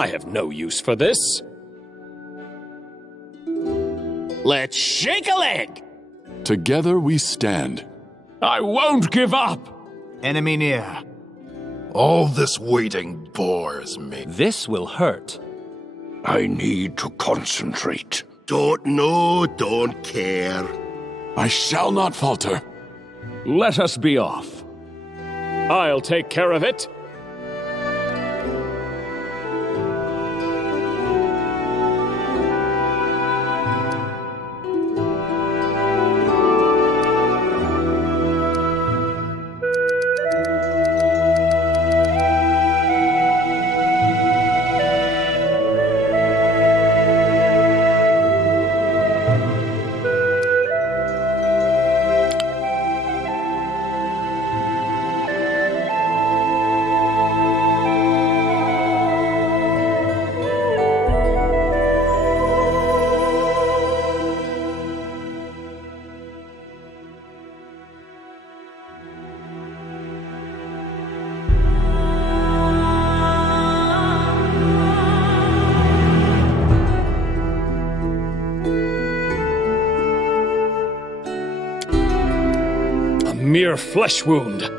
I have no use for this. Let's shake a leg! Together we stand. I won't give up! Enemy near. All this waiting bores me. This will hurt. I need to concentrate. Don't know, don't care. I shall not falter. Let us be off. I'll take care of it. Mere flesh wound.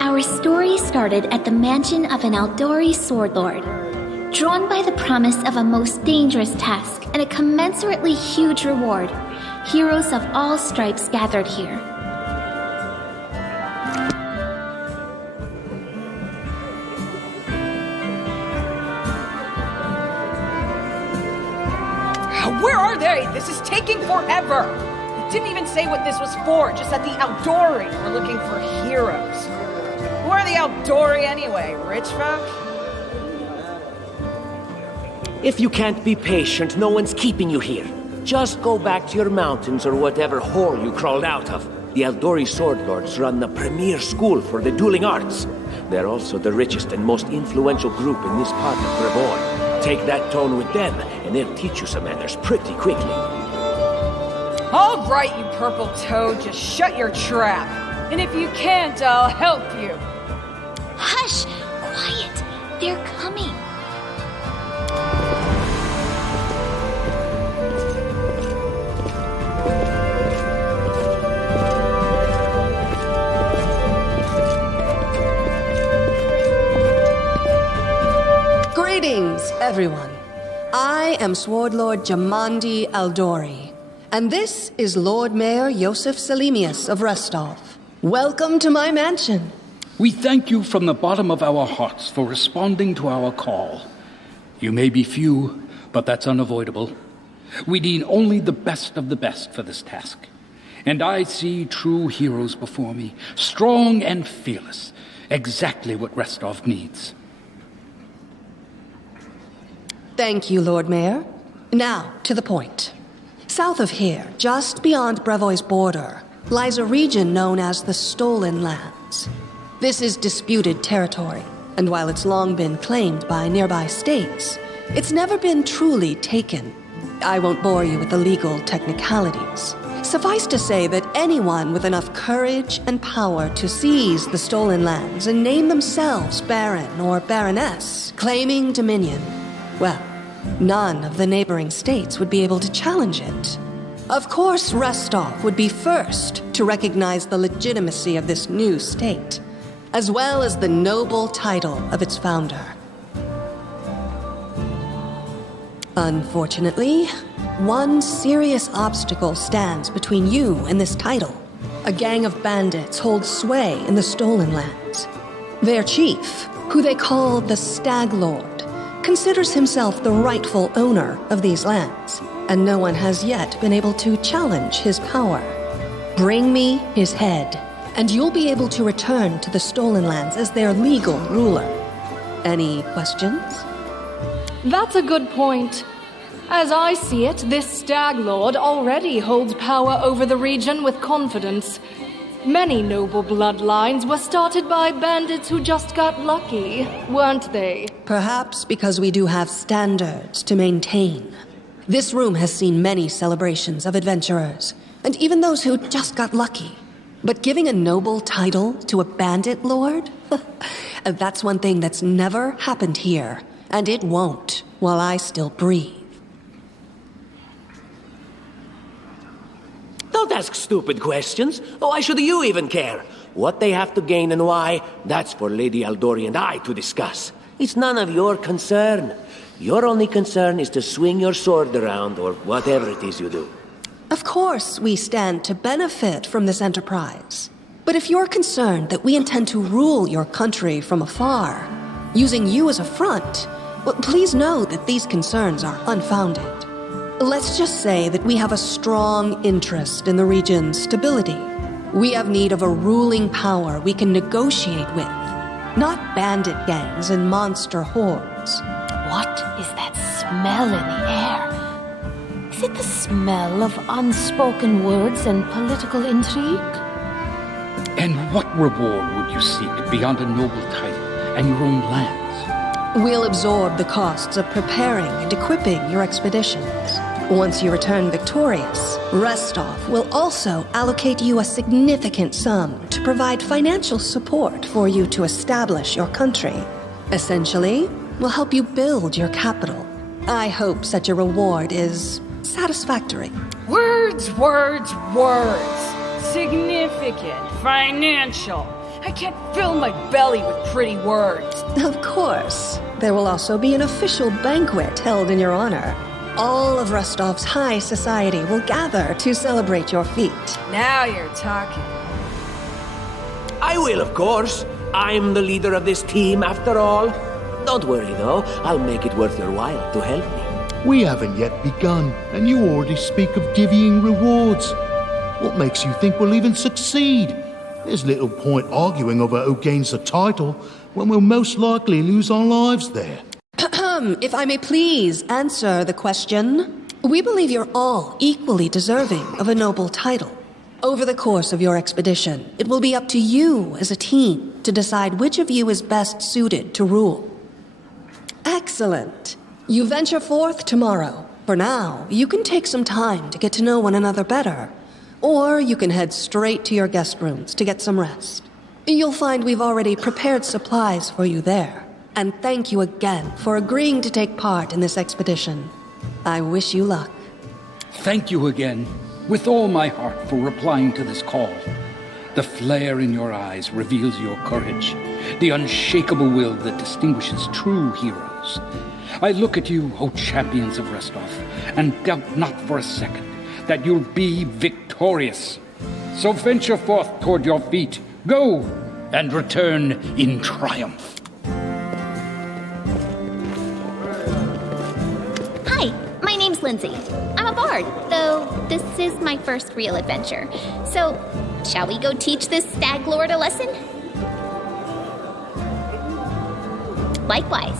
Our story started at the mansion of an Aldori sword lord. Drawn by the promise of a most dangerous task and a commensurately huge reward, heroes of all stripes gathered here. Where are they? This is taking forever! It didn't even say what this was for, just that the Aldori were looking for heroes. Who are the Aldori anyway? Rich folk? If you can't be patient, no one's keeping you here. Just go back to your mountains or whatever hole you crawled out of. The Aldori Sword Lords run the premier school for the dueling arts. They're also the richest and most influential group in this part of Avellone. Take that tone with them, and they'll teach you some manners pretty quickly. All right, you purple toad, just shut your trap. And if you can't, I'll help you. Hush! Quiet! They're coming. Greetings, everyone. I am Sword Lord Jamandi Aldori, and this is Lord Mayor Yosef Selimius of Restov. Welcome to my mansion. We thank you from the bottom of our hearts for responding to our call. You may be few, but that's unavoidable. We need only the best of the best for this task. And I see true heroes before me, strong and fearless, exactly what Restov needs. Thank you, Lord Mayor. Now, to the point. South of here, just beyond Brevoy's border, lies a region known as the Stolen Lands. This is disputed territory, and while it's long been claimed by nearby states, it's never been truly taken. I won't bore you with the legal technicalities. Suffice to say that anyone with enough courage and power to seize the Stolen Lands and name themselves Baron or Baroness, claiming dominion, well, none of the neighboring states would be able to challenge it. Of course, Restov would be first to recognize the legitimacy of this new state, as well as the noble title of its founder. Unfortunately, one serious obstacle stands between you and this title. a gang of bandits holds sway in the Stolen Lands. Their chief, who they call the Stag Lord, considers himself the rightful owner of these lands, and no one has yet been able to challenge his power. Bring me his head, and you'll be able to return to the Stolen Lands as their legal ruler. Any questions? That's a good point. As I see it, this Stag Lord already holds power over the region with confidence. Many noble bloodlines were started by bandits who just got lucky, weren't they? Perhaps because we do have standards to maintain. This room has seen many celebrations of adventurers, and even those who just got lucky. But giving a noble title to a bandit lord? That's one thing that's never happened here, and it won't while I still breathe. Don't ask stupid questions. Why should you even care? What they have to gain and why, that's for Lady Aldori and I to discuss. It's none of your concern. Your only concern is to swing your sword around or whatever it is you do. Of course, we stand to benefit from this enterprise. But if you're concerned that we intend to rule your country from afar, using you as a front, well, please know that these concerns are unfounded. Let's just say that we have a strong interest in the region's stability. We have need of a ruling power we can negotiate with, not bandit gangs and monster hordes. What is that smell in the air? Is it the smell of unspoken words and political intrigue? And what reward would you seek beyond a noble title and your own lands? We'll absorb the costs of preparing and equipping your expeditions. Once you return victorious, Restov will also allocate you a significant sum to provide financial support for you to establish your country. Essentially, we'll help you build your capital. I hope such a reward is satisfactory. Words, words, words. Significant, financial. I can't fill my belly with pretty words. Of course. There will also be an official banquet held in your honor. All of Rostov's high society will gather to celebrate your feat. Now you're talking. I will, of course. I'm the leader of this team, after all. Don't worry, though. I'll make it worth your while to help me. We haven't yet begun, and you already speak of divvying rewards. What makes you think we'll even succeed? There's little point arguing over who gains the title when we'll most likely lose our lives there. If I may please answer the question. We believe you're all equally deserving of a noble title. Over the course of your expedition, it will be up to you as a team to decide which of you is best suited to rule. Excellent. You venture forth tomorrow. For now, you can take some time to get to know one another better. Or you can head straight to your guest rooms to get some rest. You'll find we've already prepared supplies for you there. And thank you again for agreeing to take part in this expedition. I wish you luck. Thank you again, with all my heart, for replying to this call. The flare in your eyes reveals your courage, the unshakable will that distinguishes true heroes. I look at you, O champions of Restov, and doubt not for a second that you'll be victorious. So venture forth toward your feet. Go, and return in triumph. Hi, my name's Lindsay. I'm a bard, though this is my first real adventure. So, shall we go teach this stag lord a lesson? Likewise.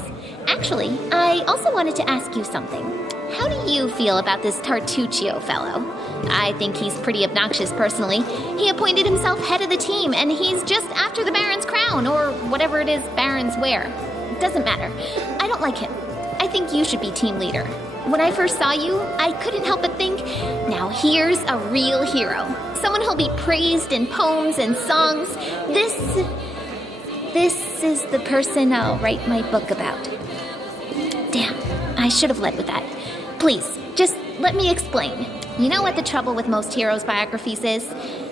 Actually, I also wanted to ask you something. How do you feel about this Tartuccio fellow? I think he's pretty obnoxious personally. He appointed himself head of the team, and he's just after the Baron's crown, or whatever it is barons wear. It doesn't matter. I don't like him. I think you should be team leader. When I first saw you, I couldn't help but think, now here's a real hero. Someone who'll be praised in poems and songs. This is the person I'll write my book about. Damn, I should have led with that. Please, just let me explain. You know what the trouble with most heroes' biographies is?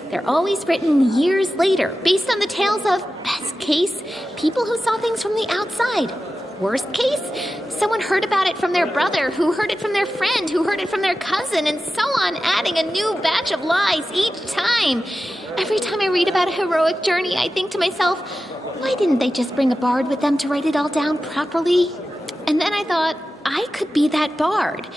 They're always written years later, based on the tales of, best case, people who saw things from the outside. Worst case, someone heard about it from their brother, who heard it from their friend, who heard it from their cousin, and so on, adding a new batch of lies each time. Every time I read about a heroic journey, I think to myself, why didn't they just bring a bard with them to write it all down properly? And then I thought, I could be that bard.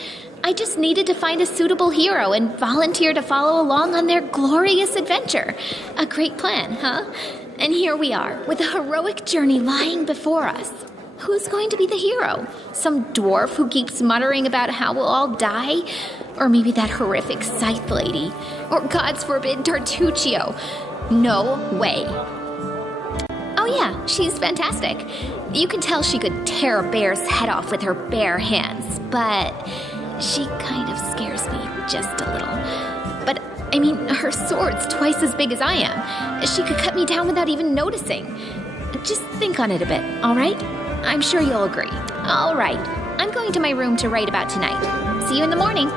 I just needed to find a suitable hero and volunteer to follow along on their glorious adventure. A great plan, huh? And here we are, with a heroic journey lying before us. Who's going to be the hero? Some dwarf who keeps muttering about how we'll all die? Or maybe that horrific scythe lady? Or, God's forbid, Tartuccio? No way. Oh yeah, she's fantastic. You can tell she could tear a bear's head off with her bare hands, but she kind of scares me just a little. But, I mean, her sword's twice as big as I am. She could cut me down without even noticing. Just think on it a bit, all right? I'm sure you'll agree. All right, I'm going to my room to write about tonight. See you in the morning.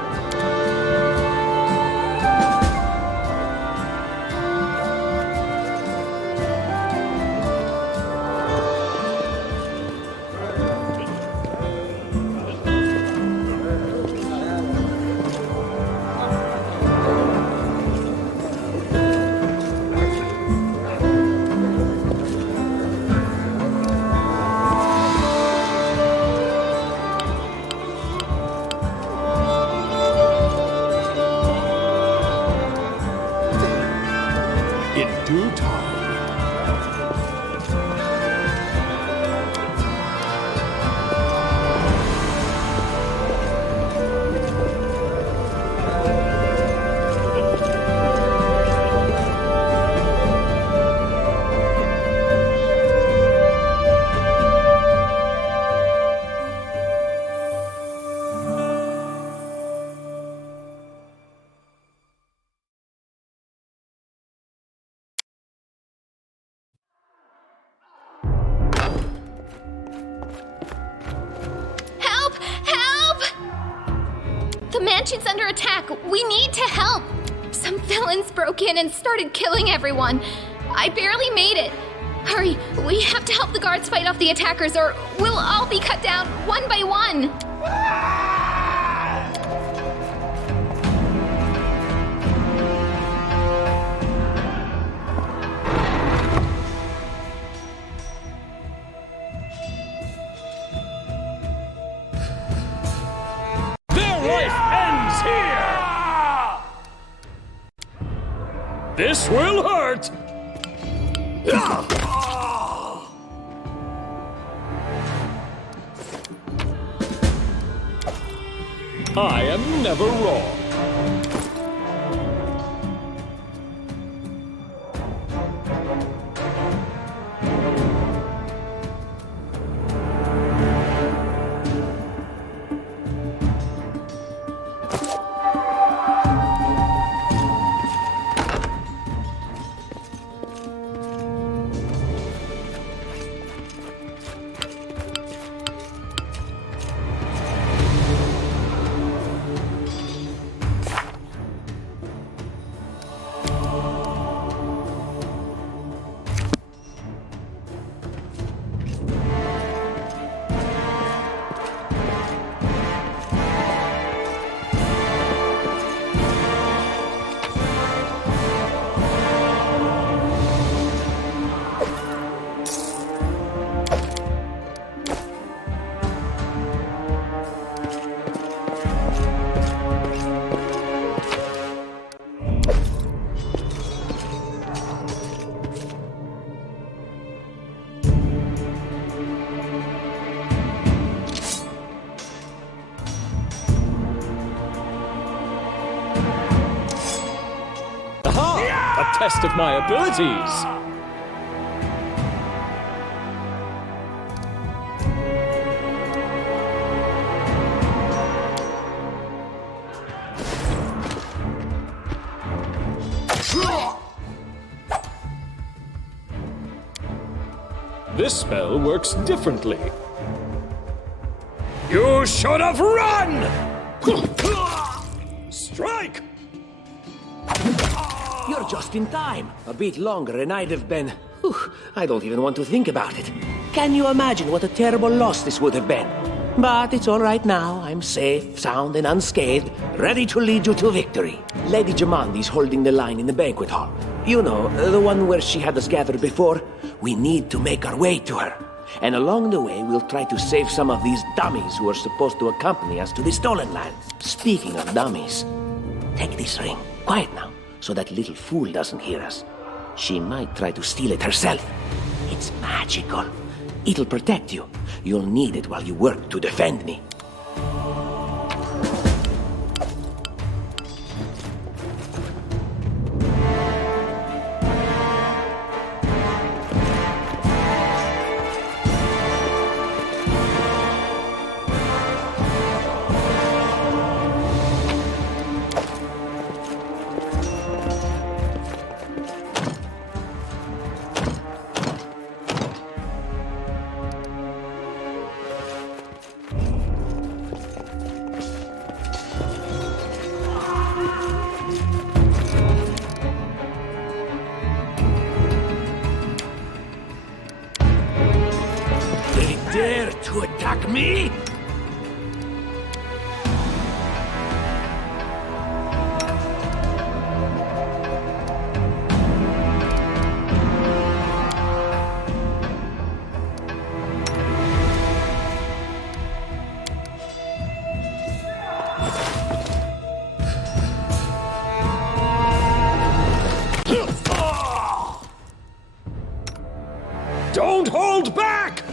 Mansion's under attack. We need to help. Some villains broke in and started killing everyone. I barely made it. Hurry, we have to help the guards fight off the attackers or we'll all be cut down one by one. This will hurt! I am never wrong. Test of my abilities. This spell works differently. You should have run! Strike! You're just in time. A bit longer and I'd have been... I don't even want to think about it. Can you imagine what a terrible loss this would have been? But it's all right now. I'm safe, sound, and unscathed, ready to lead you to victory. Lady Jamandi's holding the line in the banquet hall. You know, the one where she had us gathered before. We need to make our way to her. And along the way, we'll try to save some of these dummies who are supposed to accompany us to the stolen land. Speaking of dummies, take this ring. Quiet now, so that little fool doesn't hear us. She might try to steal it herself. It's magical. It'll protect you. You'll need it while you work to defend me. Dare to attack me? Don't hold back!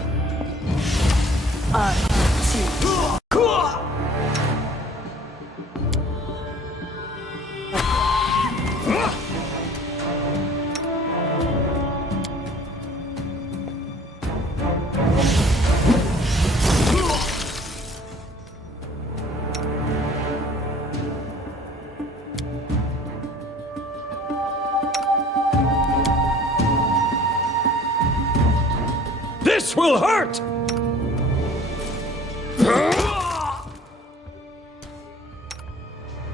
This will hurt!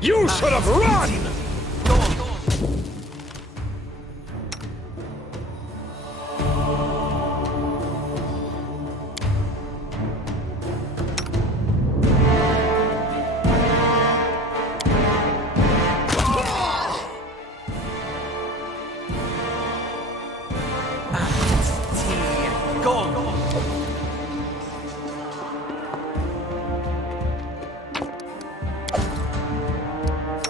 You should have run!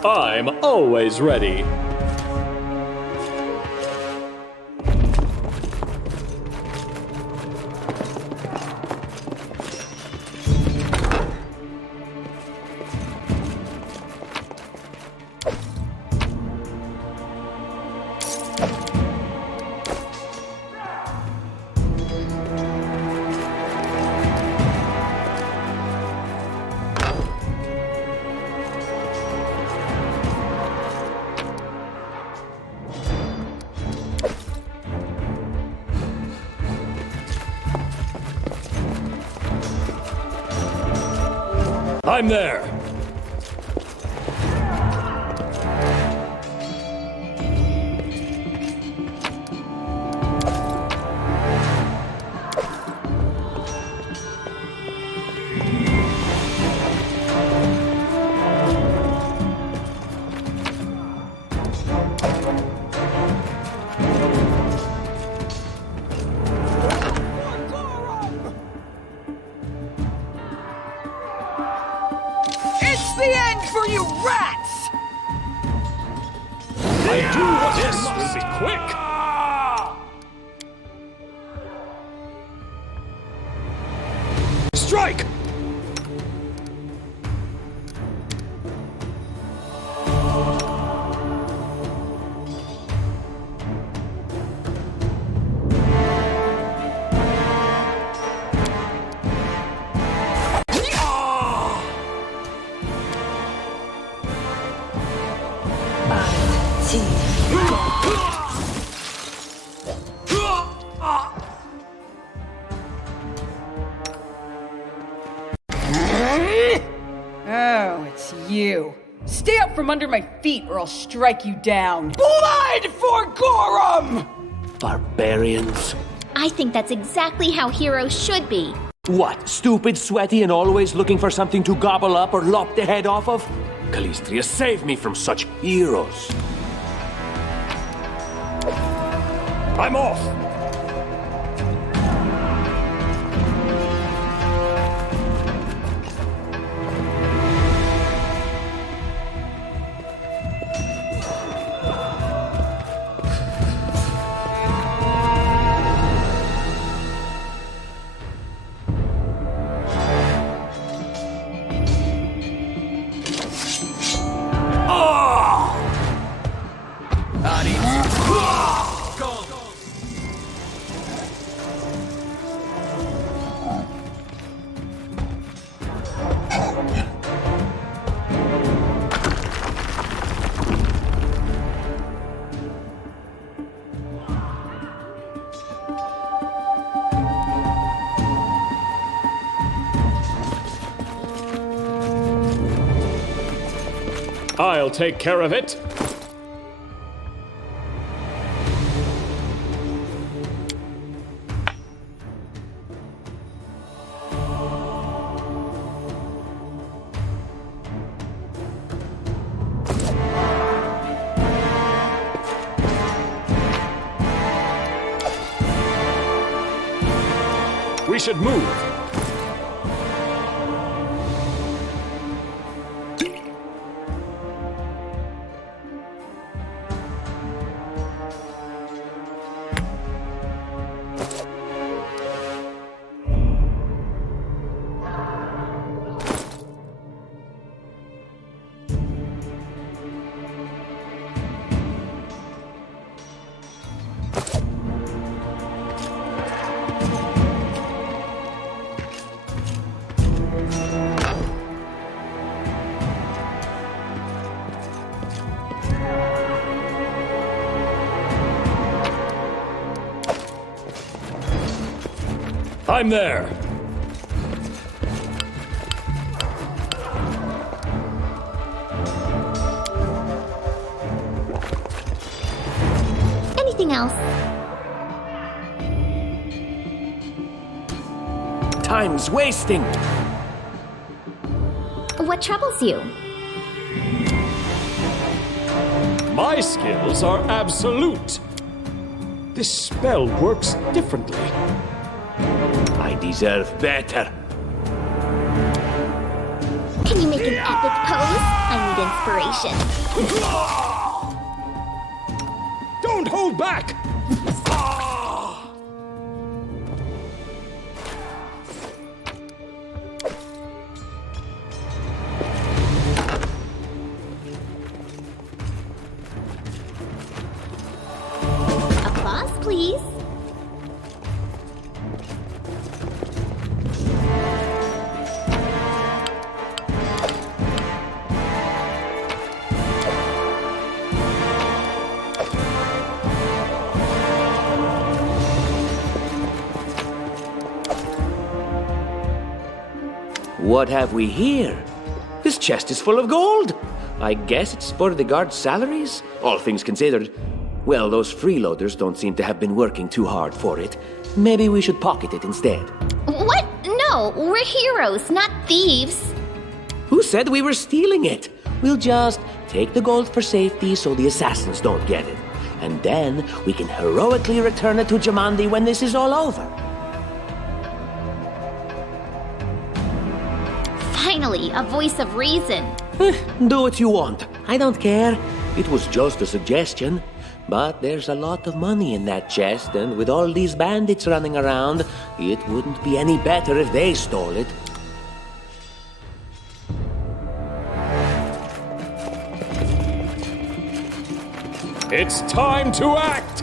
I'm always ready. I'm there. Strike! Oh, it's you. Stay up from under my feet or I'll strike you down. Blood for Gorum! Barbarians. I think that's exactly how heroes should be. What, stupid, sweaty, and always looking for something to gobble up or lop the head off of? Calistria, save me from such heroes. I'm off! I'll take care of it. We should move. I'm there. Anything else? Time's wasting. What troubles you? My skills are absolute. This spell works differently. I deserve better. Can you make an epic pose? I need inspiration. Don't hold back! Applause, please. What have we here? This chest is full of gold. I guess it's for the guards' salaries, all things considered. Well, those freeloaders don't seem to have been working too hard for it. Maybe we should pocket it instead. What? No, we're heroes, not thieves. Who said we were stealing it? We'll just take the gold for safety so the assassins don't get it. And then we can heroically return it to Jamandi when this is all over. Finally, a voice of reason. Do what you want. I don't care. It was just a suggestion. But there's a lot of money in that chest, and with all these bandits running around, it wouldn't be any better if they stole it. It's time to act!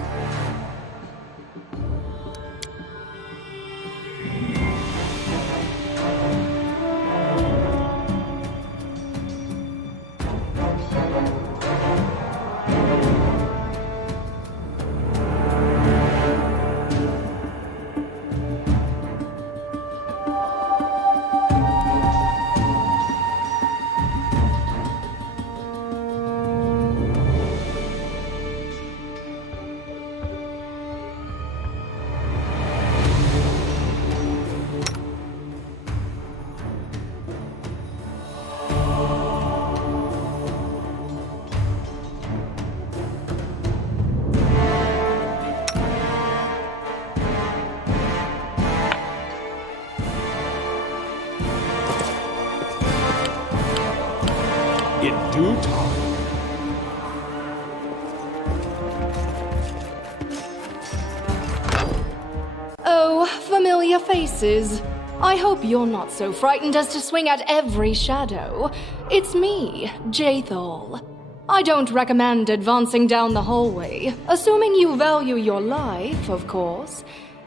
in due time. Oh, familiar faces. I hope you're not so frightened as to swing at every shadow. It's me, Jathal. I don't recommend advancing down the hallway, assuming you value your life, of course.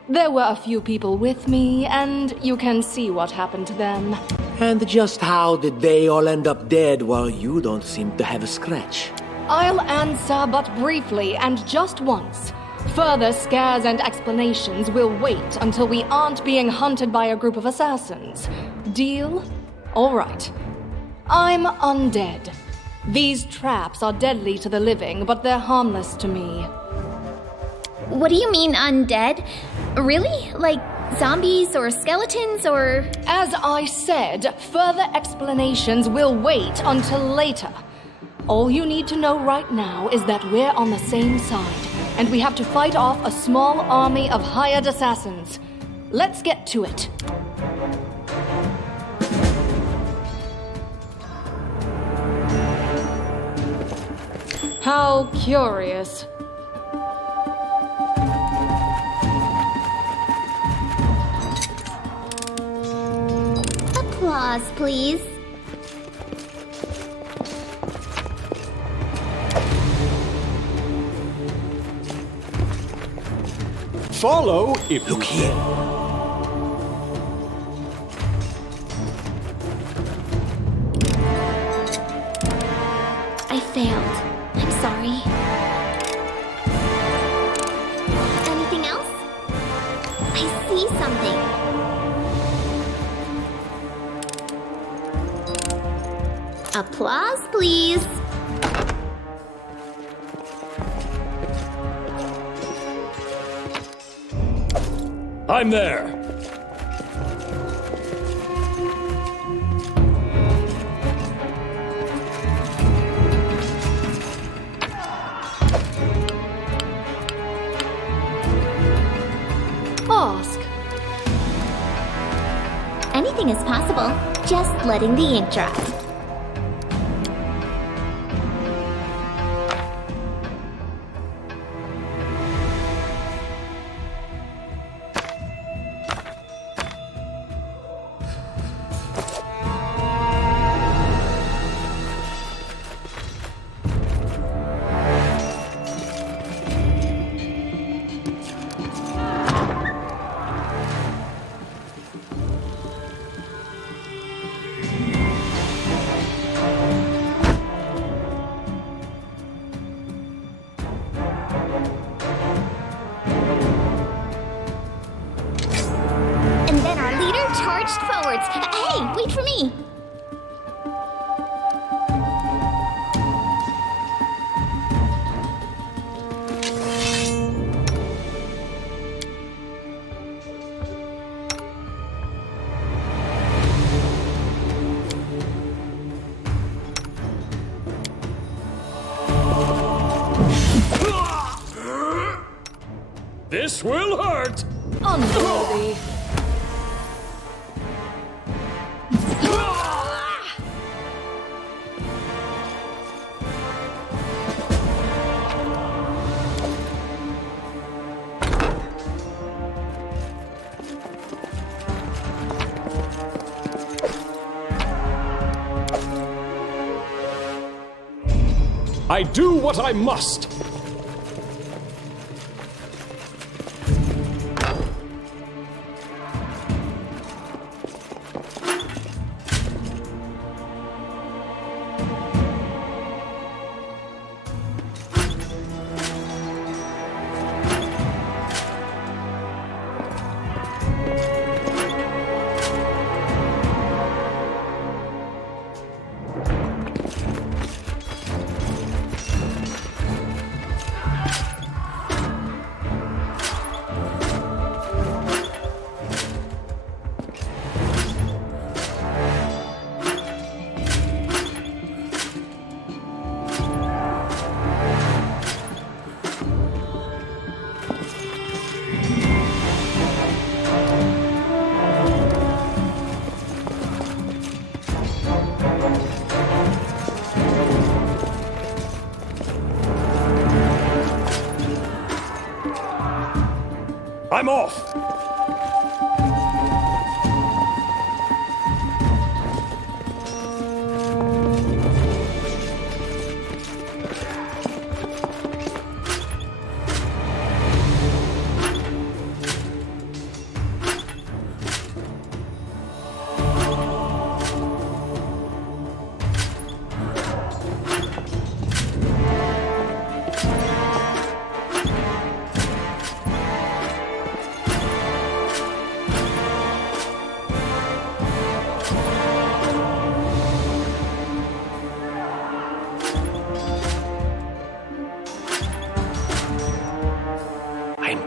There were a few people with me, and you can see what happened to them. And just how did they all end up dead while you don't seem to have a scratch? I'll answer but briefly and just once. Further scares and explanations will wait until we aren't being hunted by a group of assassins. Deal? All right. I'm undead. These traps are deadly to the living, but they're harmless to me. What do you mean, undead? Really? Like zombies or skeletons or... As I said, further explanations will wait until later. All you need to know right now is that we're on the same side, and we have to fight off a small army of hired assassins. Let's get to it. How curious. Applause, please. Follow if Look here. I failed. I'm sorry. Anything else? I see something. Applause, please. I'm there. Ask. Anything is possible. Just letting the ink dry. Hey, wait for me! This will hurt! Unworthy. I do what I must! I'm off!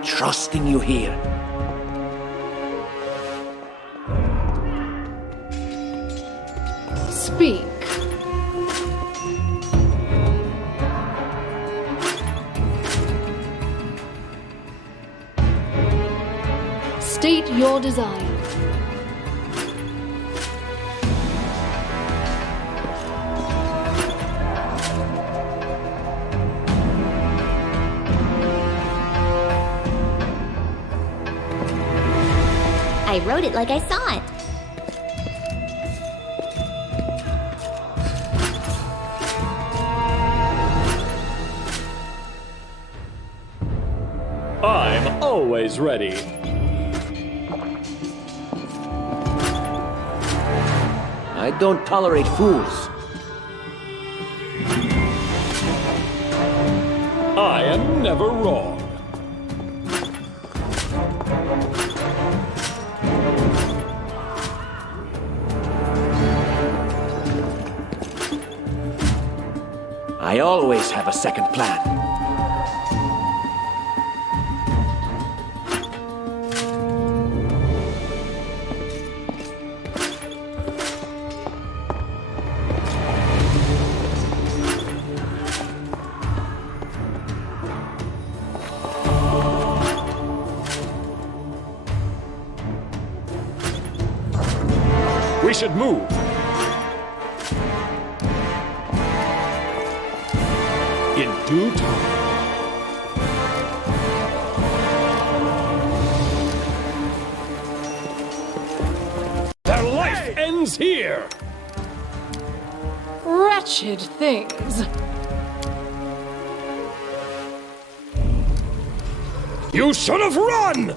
Trusting you here. Speak. State your desire. I wrote it like I saw it. I'm always ready. I don't tolerate fools. I am never wrong. I always have a second plan. We should move. In due time. Their life ends here! Wretched things. You should have run!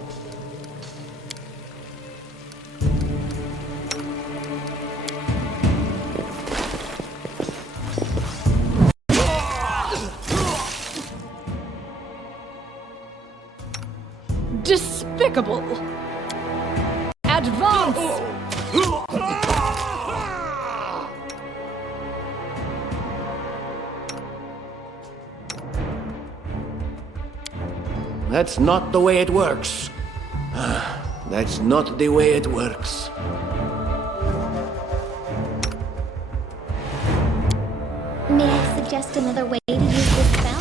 Despicable. Advance! That's not the way it works. That's not the way it works. May I suggest another way to use this spell?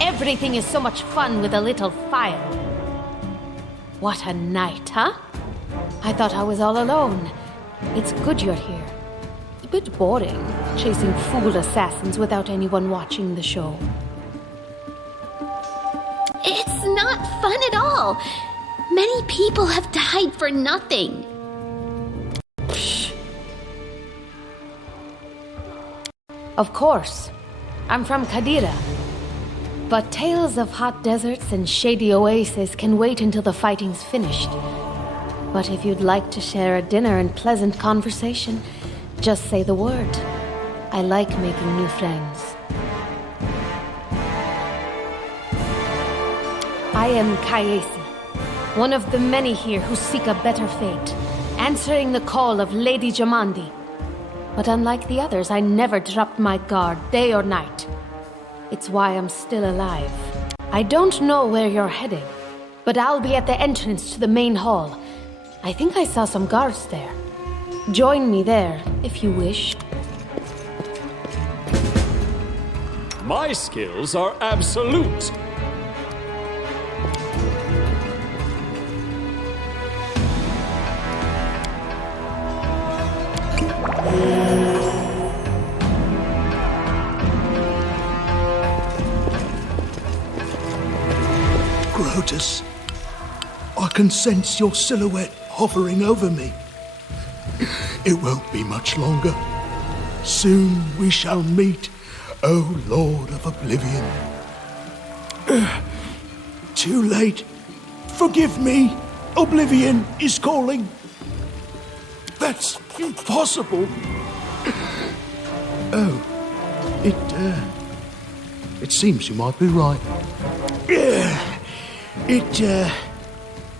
Everything is so much fun with a little fire. What a night, huh? I thought I was all alone. It's good you're here. A bit boring, chasing fool assassins without anyone watching the show. It's not fun at all. Many people have died for nothing. Psh. Of course. I'm from Kadira. But tales of hot deserts and shady oases can wait until the fighting's finished. But if you'd like to share a dinner and pleasant conversation, just say the word. I like making new friends. I am Kayesi, one of the many here who seek a better fate, answering the call of Lady Jamandi. But unlike the others, I never dropped my guard, day or night. It's why I'm still alive. I don't know where you're heading, but I'll be at the entrance to the main hall. I think I saw some guards there. Join me there, if you wish. My skills are absolute. Grotus. I can sense your silhouette hovering over me. It won't be much longer. Soon we shall meet, O Lord of Oblivion. Too late. Forgive me. Oblivion is calling. That's impossible. Oh, it seems you might be right.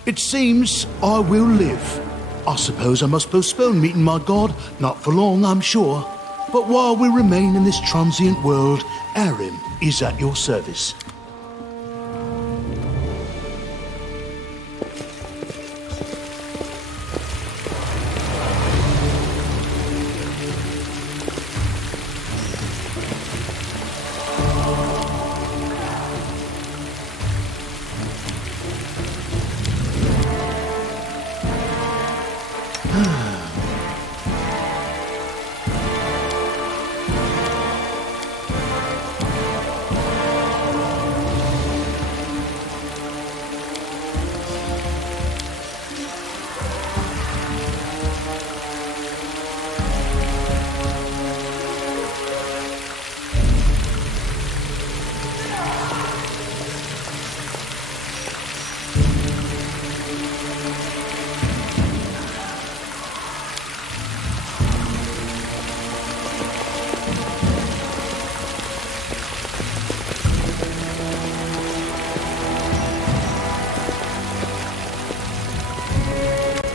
It seems I will live. I suppose I must postpone meeting my god, not for long, I'm sure. But while we remain in this transient world, Arim is at your service.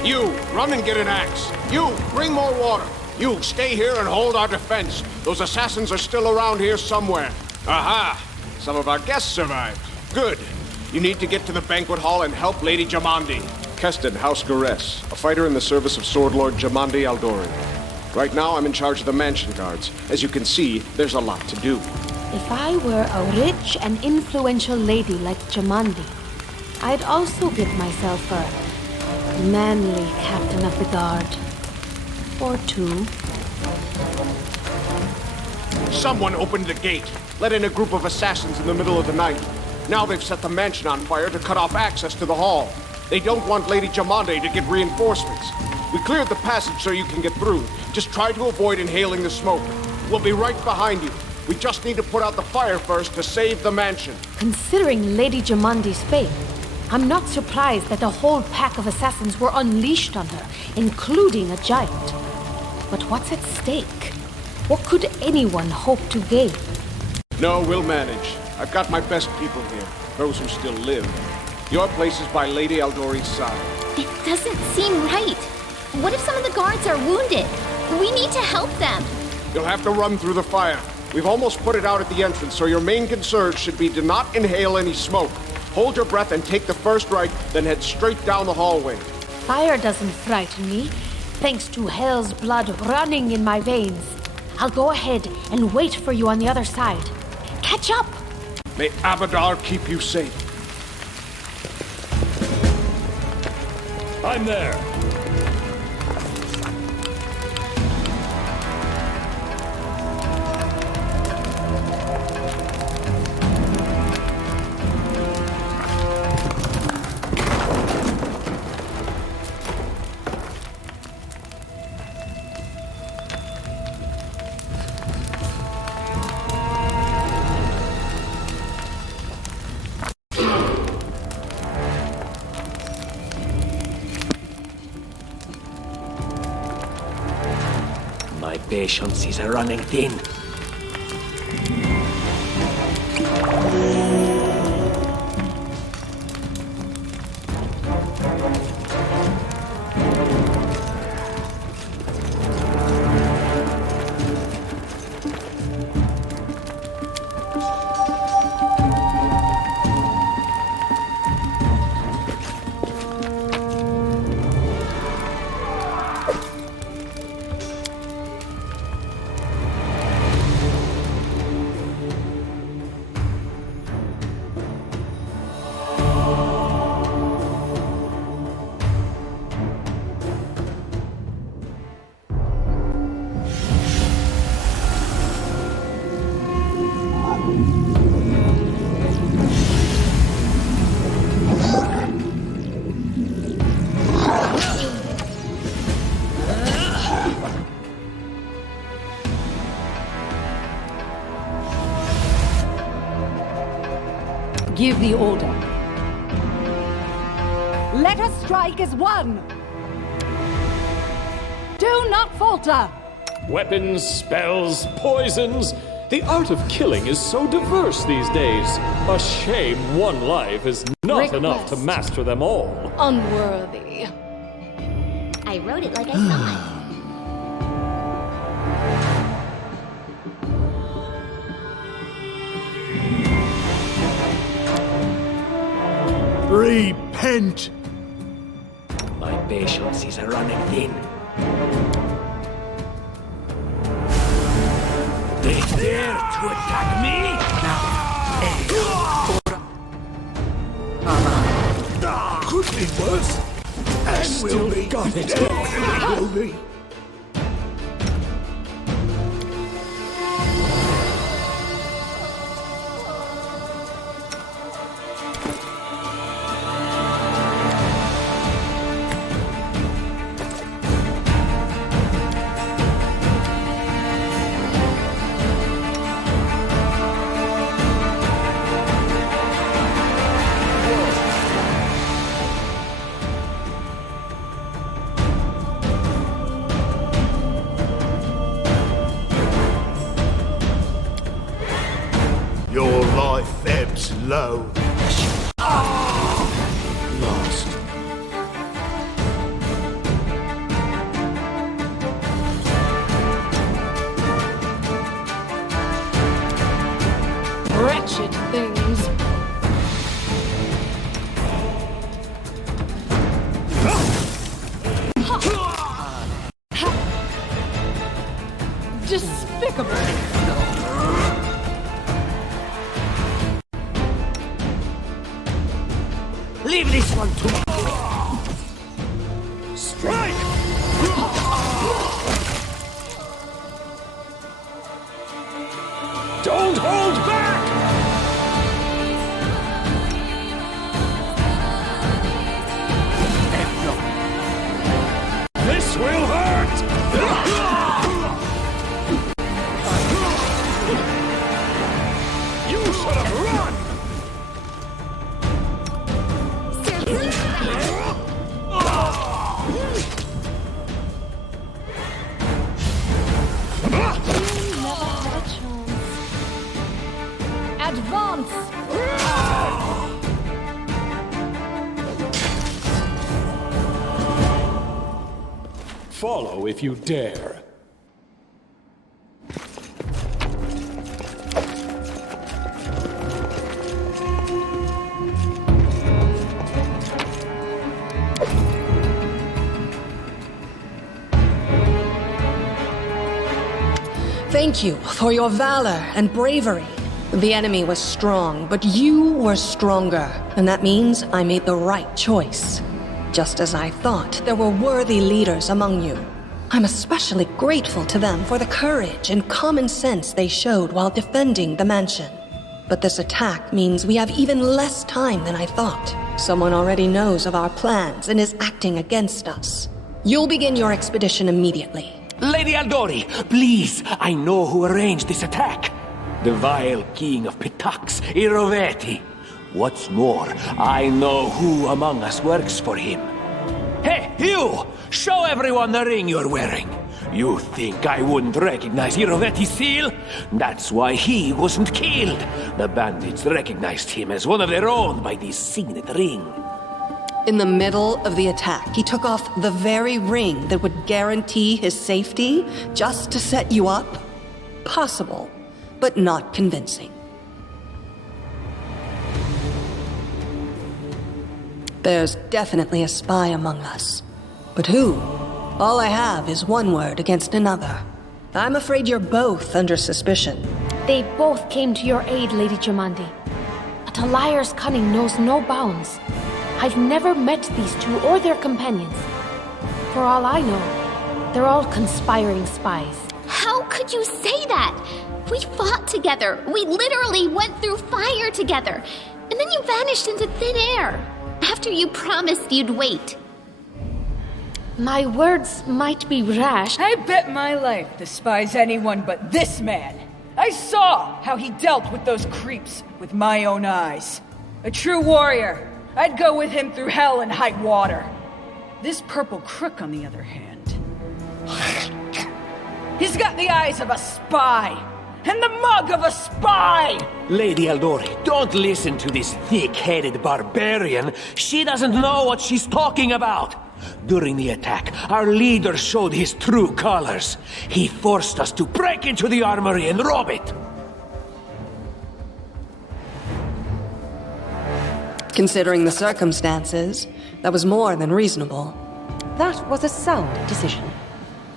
You, run and get an axe. You, bring more water. You, stay here and hold our defense. Those assassins are still around here somewhere. Aha! Some of our guests survived. Good. You need to get to the banquet hall and help Lady Jamandi. Keston, House Gores, a fighter in the service of Sword Lord Jamandi Aldori. Right now, I'm in charge of the mansion guards. As you can see, there's a lot to do. If I were a rich and influential lady like Jamandi, I'd also give myself a manly captain of the guard. Or two. Someone opened the gate, let in a group of assassins in the middle of the night. Now they've set the mansion on fire to cut off access to the hall. They don't want Lady Jamande to get reinforcements. We cleared the passage so you can get through. Just try to avoid inhaling the smoke. We'll be right behind you. We just need to put out the fire first to save the mansion. Considering Lady Jamandi's fate, I'm not surprised that a whole pack of assassins were unleashed on her, including a giant. But what's at stake? What could anyone hope to gain? No, we'll manage. I've got my best people here, those who still live. Your place is by Lady Aldori's side. It doesn't seem right. What if some of the guards are wounded? We need to help them. You'll have to run through the fire. We've almost put it out at the entrance, so your main concern should be to not inhale any smoke. Hold your breath and take the first right, then head straight down the hallway. Fire doesn't frighten me, thanks to hell's blood running in my veins. I'll go ahead and wait for you on the other side. Catch up! May Abadar keep you safe. I'm there. My patience is running thin. Give the order. Let us strike as one! Do not falter! Weapons, spells, poisons. The art of killing is so diverse these days. A shame one life is not enough to master them all. Unworthy. I wrote it like I saw it. Repent! My patience is running thin. They dare to attack me? Could be worse. I still got it. It will be. Your life ebbs low. Lost. Wretched things. Despicable. Leave this one to me. Strike! Don't hold back! This will hurt! You should have run! Advance! Follow if you dare. Thank you for your valor and bravery. The enemy was strong, but you were stronger, and that means I made the right choice. Just as I thought, there were worthy leaders among you. I'm especially grateful to them for the courage and common sense they showed while defending the mansion. But this attack means we have even less time than I thought. Someone already knows of our plans and is acting against us. You'll begin your expedition immediately. Lady Aldori, please, I know who arranged this attack. The vile king of Pitax, Iroveti. What's more, I know who among us works for him. Hey, you! Show everyone the ring you're wearing. You think I wouldn't recognize Iroveti's seal? That's why he wasn't killed. The bandits recognized him as one of their own by this signet ring. In the middle of the attack, he took off the very ring that would guarantee his safety just to set you up? Possible, but not convincing. There's definitely a spy among us. But who? All I have is one word against another. I'm afraid you're both under suspicion. They both came to your aid, Lady Jamandi. But a liar's cunning knows no bounds. I've never met these two or their companions. For all I know, they're all conspiring spies. How could you say that? We fought together. We literally went through fire together. And then you vanished into thin air. After you promised you'd wait. My words might be rash. I bet my life despise anyone but this man. I saw how he dealt with those creeps with my own eyes. A true warrior. I'd go with him through hell and high water. This purple crook, on the other hand... he's got the eyes of a spy, and the mug of a spy! Lady Eldori, don't listen to this thick-headed barbarian. She doesn't know what she's talking about. During the attack, our leader showed his true colors. He forced us to break into the armory and rob it. Considering the circumstances, that was more than reasonable. That was a sound decision.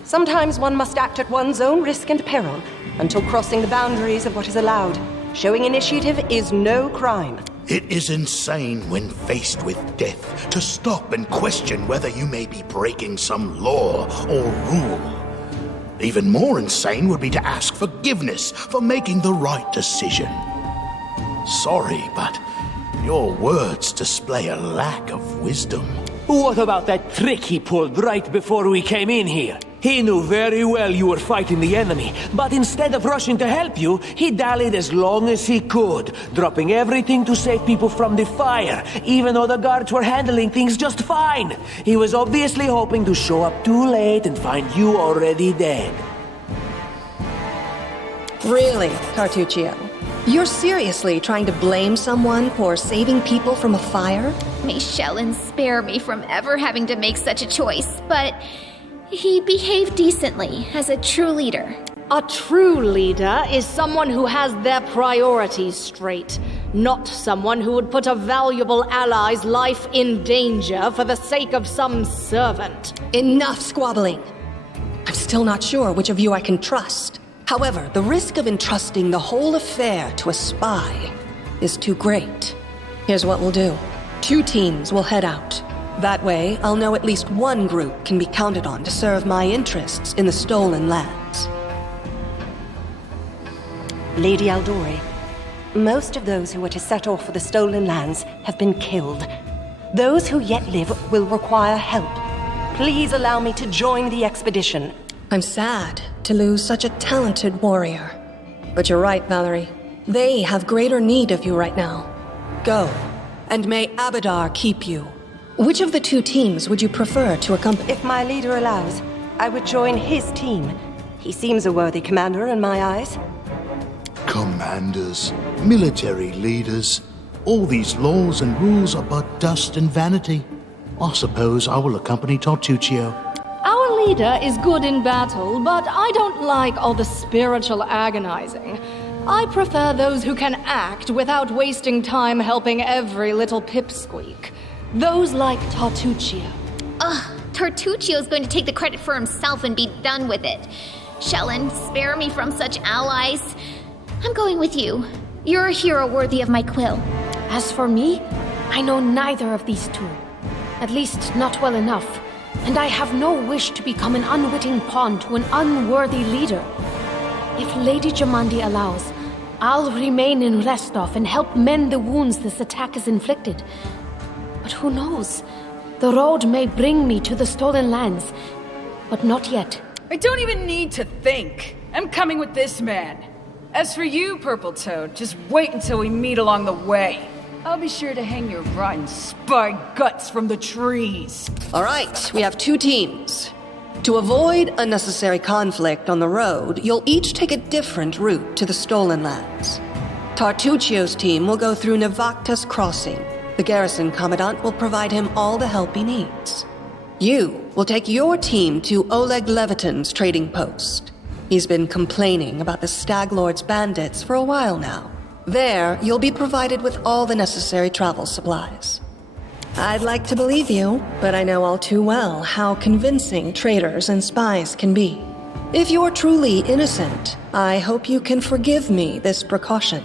Sometimes one must act at one's own risk and peril, until crossing the boundaries of what is allowed. Showing initiative is no crime. It is insane when faced with death to stop and question whether you may be breaking some law or rule. Even more insane would be to ask forgiveness for making the right decision. Sorry, but your words display a lack of wisdom. What about that trick he pulled right before we came in here? He knew very well you were fighting the enemy, but instead of rushing to help you, he dallied as long as he could, dropping everything to save people from the fire, even though the guards were handling things just fine. He was obviously hoping to show up too late and find you already dead. Really, Tartuccio? You're seriously trying to blame someone for saving people from a fire? May Shellen spare me from ever having to make such a choice, but he behaved decently as a true leader. A true leader is someone who has their priorities straight, not someone who would put a valuable ally's life in danger for the sake of some servant. Enough squabbling. I'm still not sure which of you I can trust. However, the risk of entrusting the whole affair to a spy is too great. Here's what we'll do. 2 teams will head out. That way, I'll know at least one group can be counted on to serve my interests in the stolen lands. Lady Eldori, most of those who were to set off for the stolen lands have been killed. Those who yet live will require help. Please allow me to join the expedition. I'm sad to lose such a talented warrior. But you're right, Valerie. They have greater need of you right now. Go, and may Abadar keep you. Which of the 2 teams would you prefer to accompany? If my leader allows, I would join his team. He seems a worthy commander in my eyes. Commanders, military leaders, all these laws and rules are but dust and vanity. I suppose I will accompany Tartuccio. Our leader is good in battle, but I don't like all the spiritual agonizing. I prefer those who can act without wasting time helping every little pipsqueak. Those like Tartuccio. Ugh, Tartuccio's going to take the credit for himself and be done with it. Shellen, spare me from such allies. I'm going with you. You're a hero worthy of my quill. As for me, I know neither of these 2. At least not well enough. And I have no wish to become an unwitting pawn to an unworthy leader. If Lady Jamandi allows, I'll remain in Restov and help mend the wounds this attack has inflicted. But who knows? The road may bring me to the stolen lands, but not yet. I don't even need to think. I'm coming with this man. As for you, Purple Toad, just wait until we meet along the way. I'll be sure to hang your rotten spy guts from the trees. All right, we have 2 teams. To avoid unnecessary conflict on the road, you'll each take a different route to the stolen lands. Tartuccio's team will go through Navakta's crossing. The garrison commandant will provide him all the help he needs. You will take your team to Oleg Leviton's trading post. He's been complaining about the Stag Lord's bandits for a while now. There, you'll be provided with all the necessary travel supplies. I'd like to believe you, but I know all too well how convincing traitors and spies can be. If you're truly innocent, I hope you can forgive me this precaution.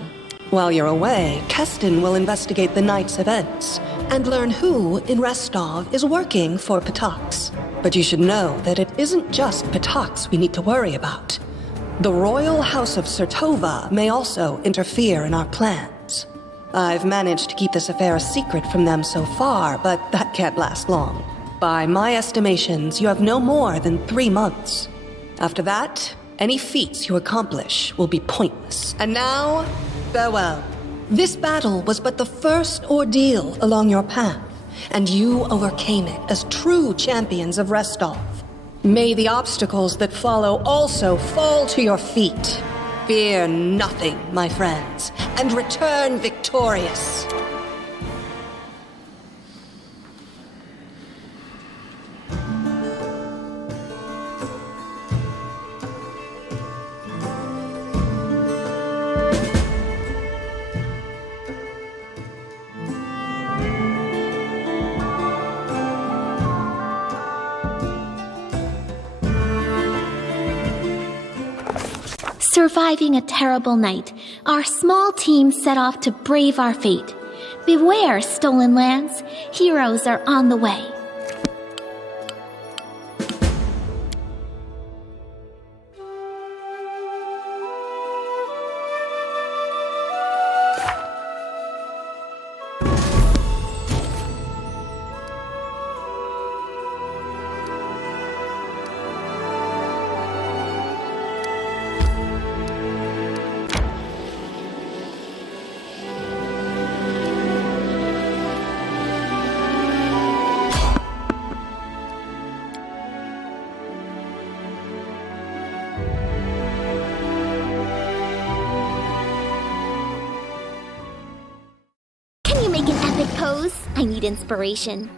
While you're away, Keston will investigate the night's events and learn who in Restov is working for Patox. But you should know that it isn't just Patox we need to worry about. The Royal House of Sertova may also interfere in our plans. I've managed to keep this affair a secret from them so far, but that can't last long. By my estimations, you have no more than 3 months. After that, any feats you accomplish will be pointless. And now, farewell. This battle was but the first ordeal along your path, and you overcame it as true champions of Restov. May the obstacles that follow also fall to your feet. Fear nothing, my friends, and return victorious. Surviving a terrible night, our small team set off to brave our fate. Beware, stolen lands. Heroes are on the way. Pose? I need inspiration.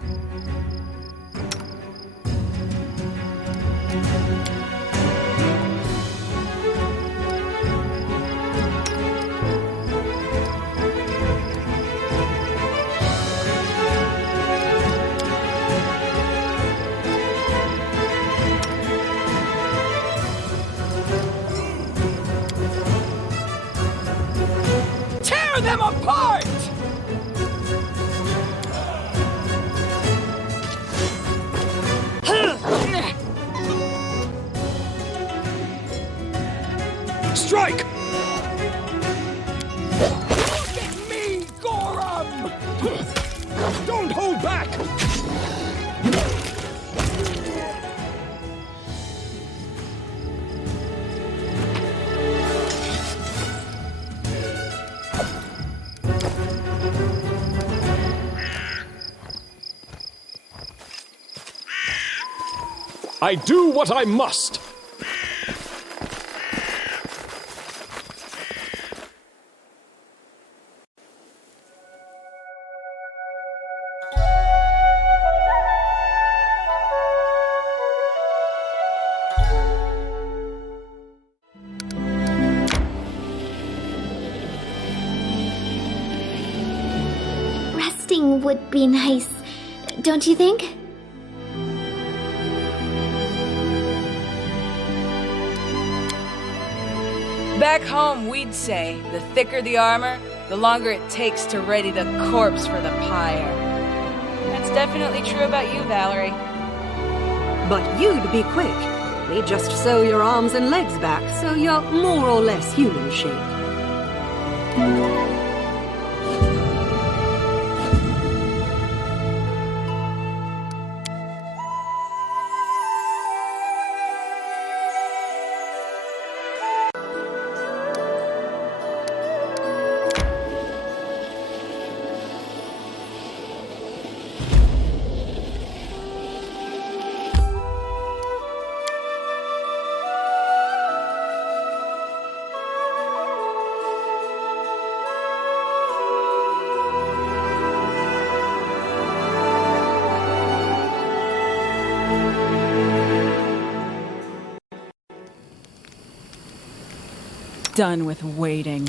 Tear them apart! Strike! Look at me, Gorum! Don't hold back! I do what I must! Resting would be nice, don't you think? Back home, we'd say, the thicker the armor, the longer it takes to ready the corpse for the pyre. That's definitely true about you, Valerie. But you'd be quick. We just sew your arms and legs back, so you're more or less human shaped. Done with waiting.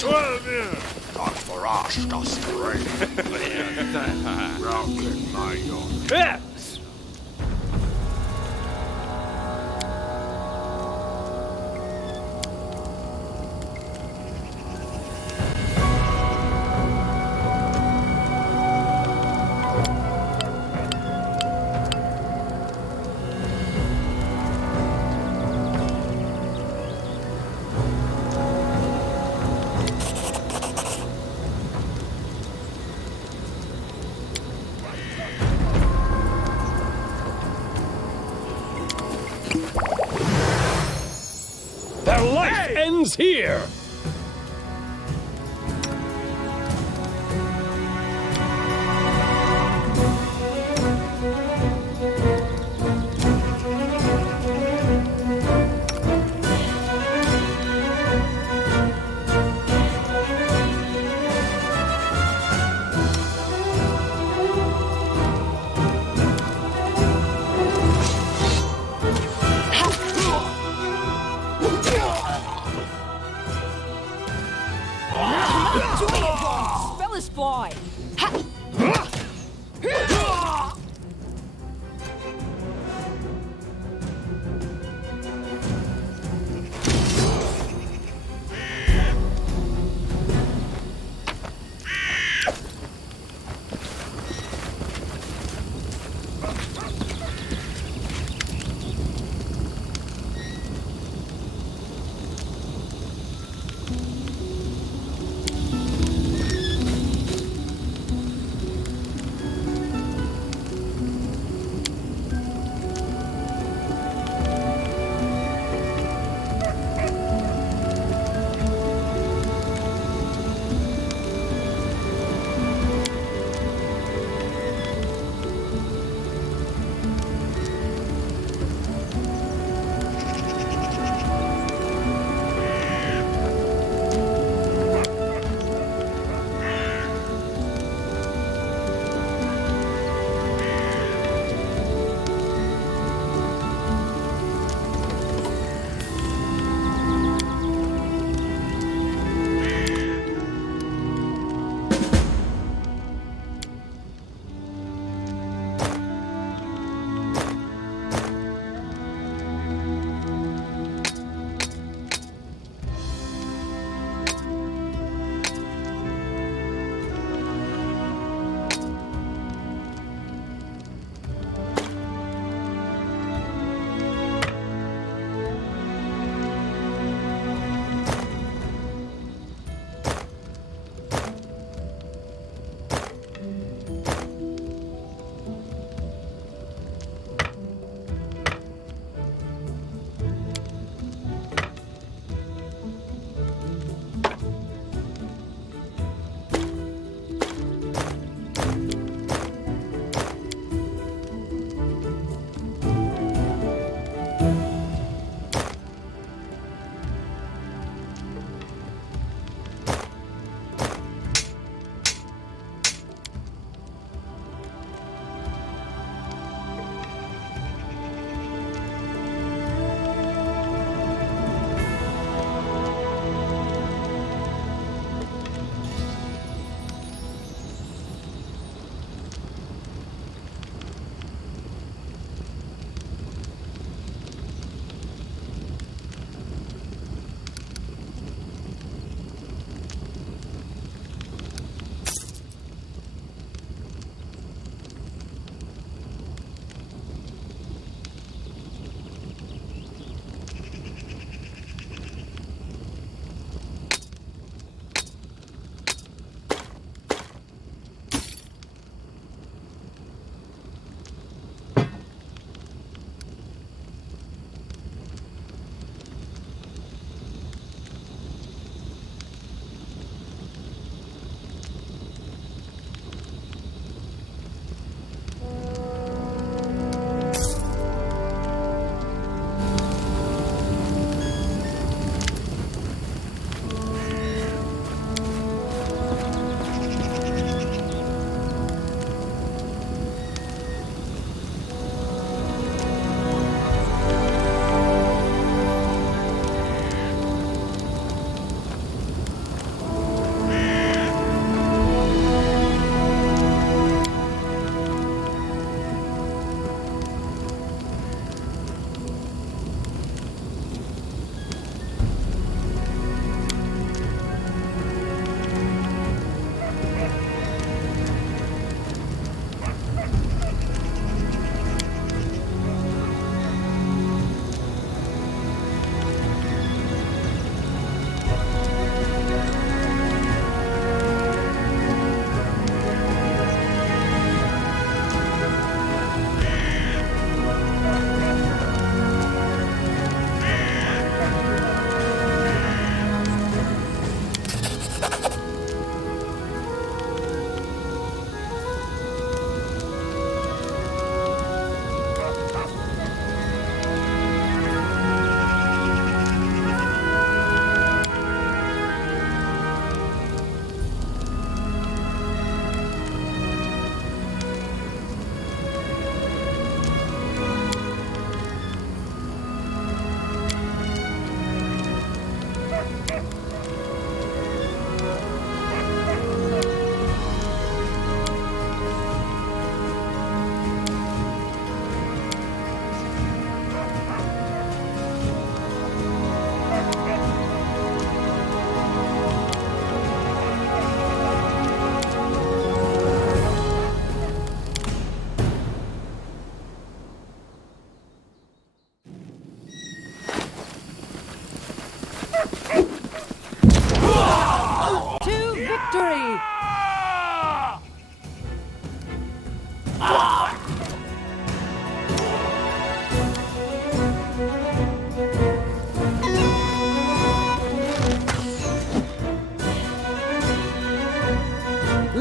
Tak for oss, das great. Rocket my yacht. Yes! Their life ends here! Spell is fly.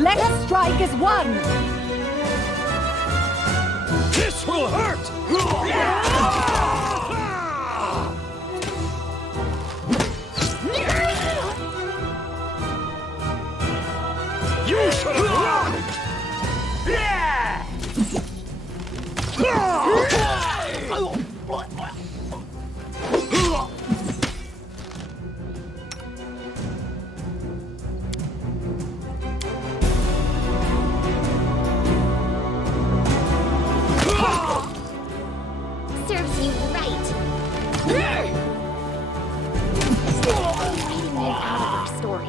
Let us strike as one! This will hurt! You should have run! Serves you right. Writing you out of your story.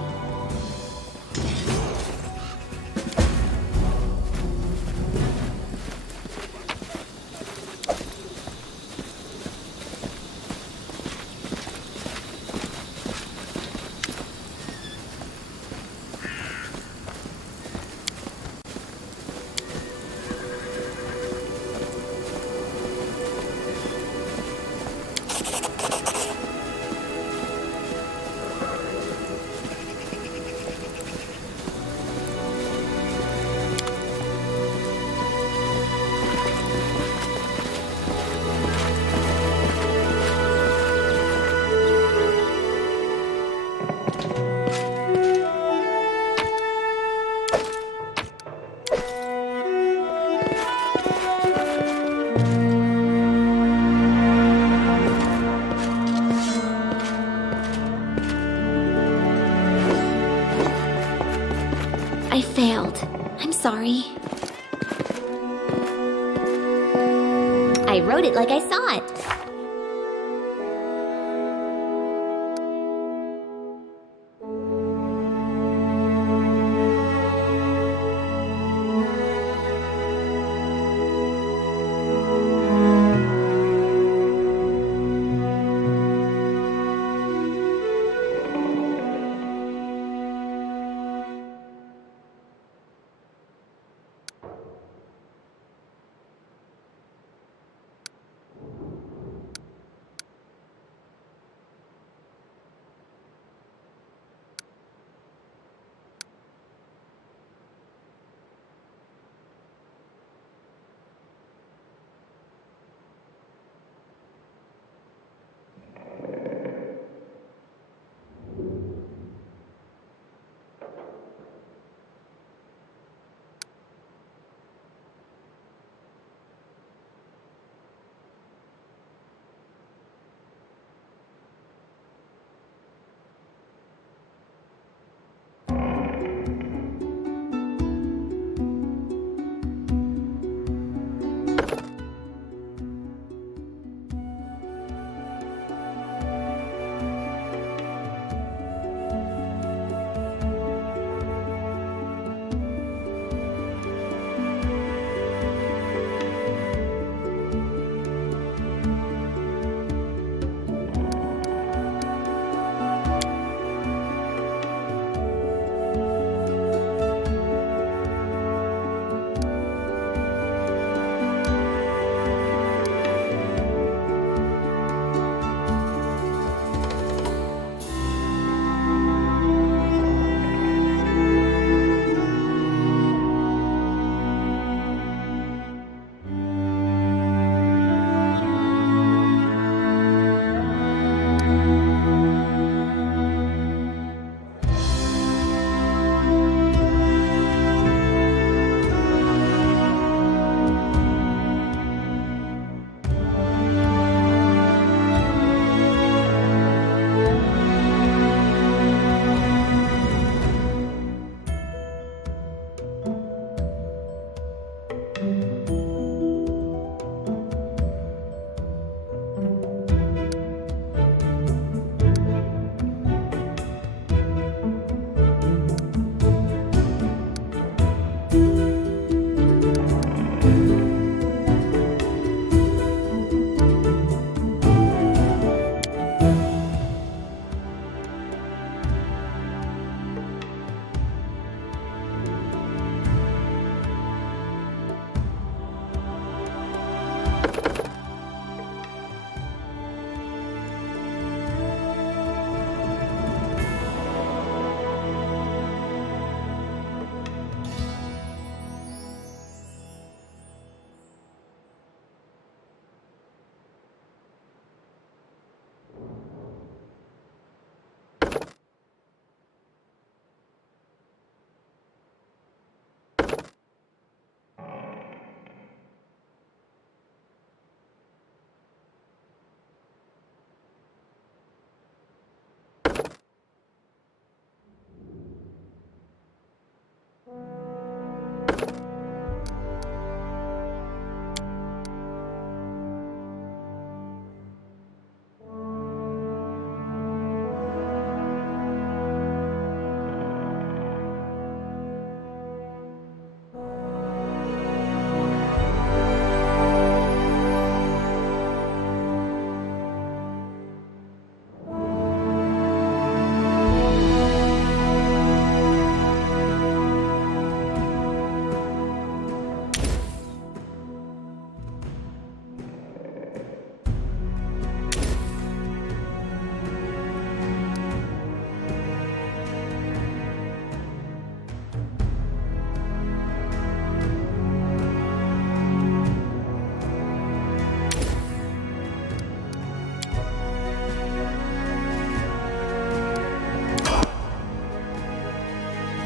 I failed. I'm sorry. I wrote it like I saw it.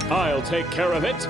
I'll take care of it.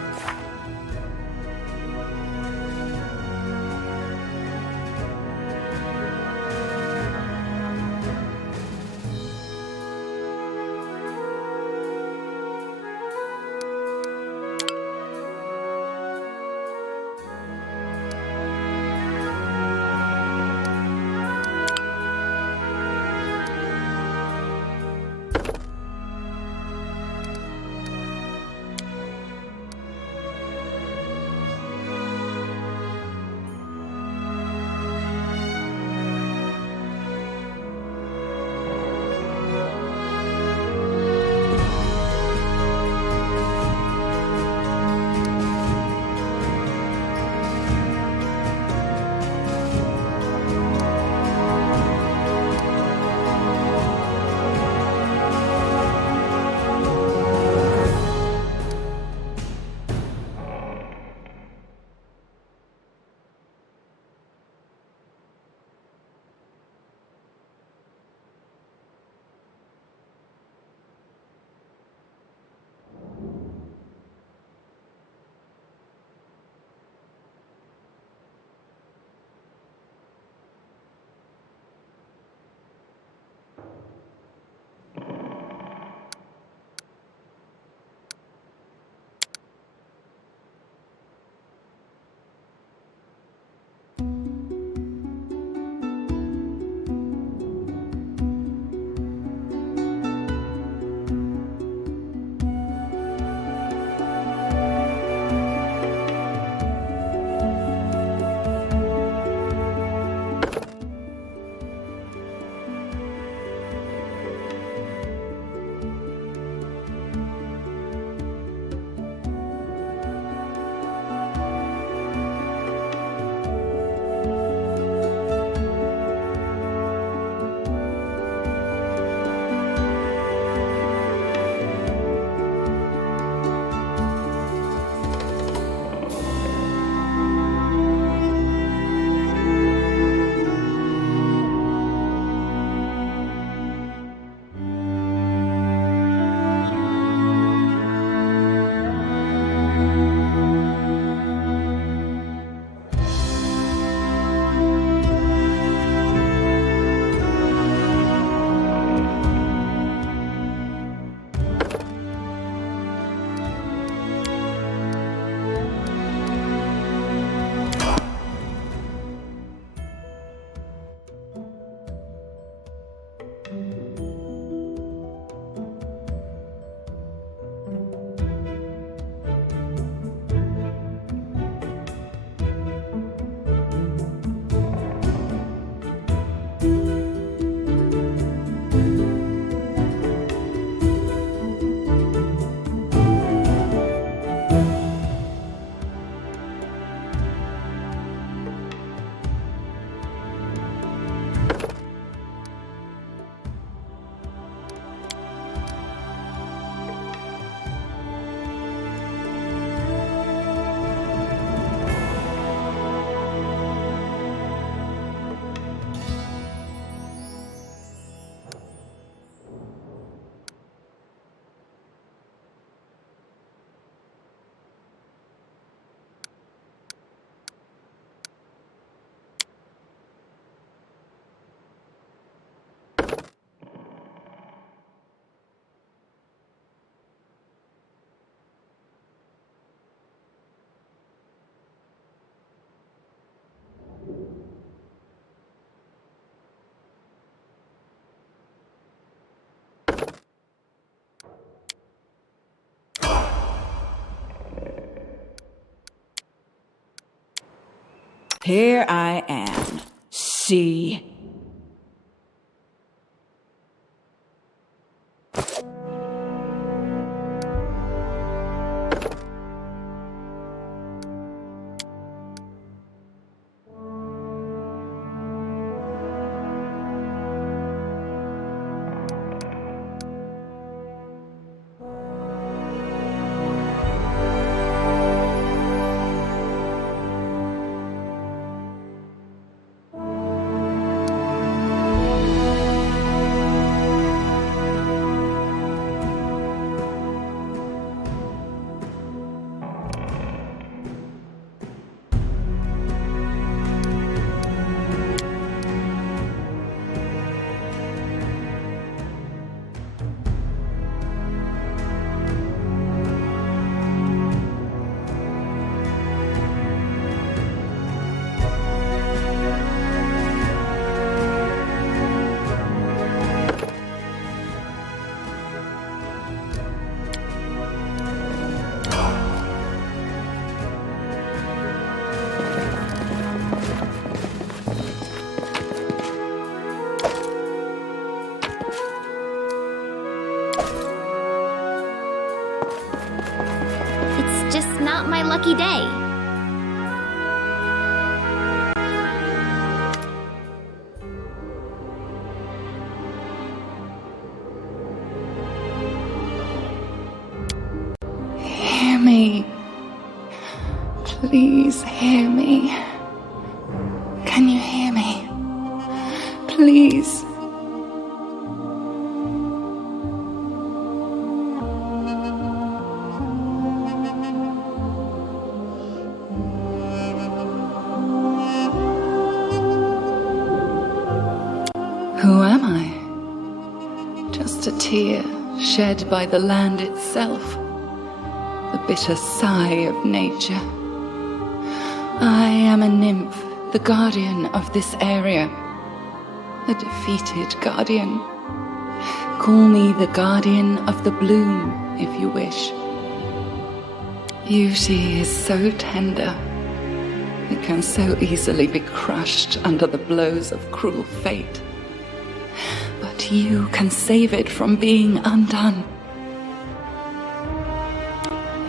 Here I am. See? just not my lucky day. Hear me. Please hear me. Can you hear me? Please. Who am I? Just a tear shed by the land itself, the bitter sigh of nature. I am a nymph, the guardian of this area, a defeated guardian. Call me the guardian of the bloom, if you wish. Beauty is so tender. It can so easily be crushed under the blows of cruel fate. But you can save it from being undone.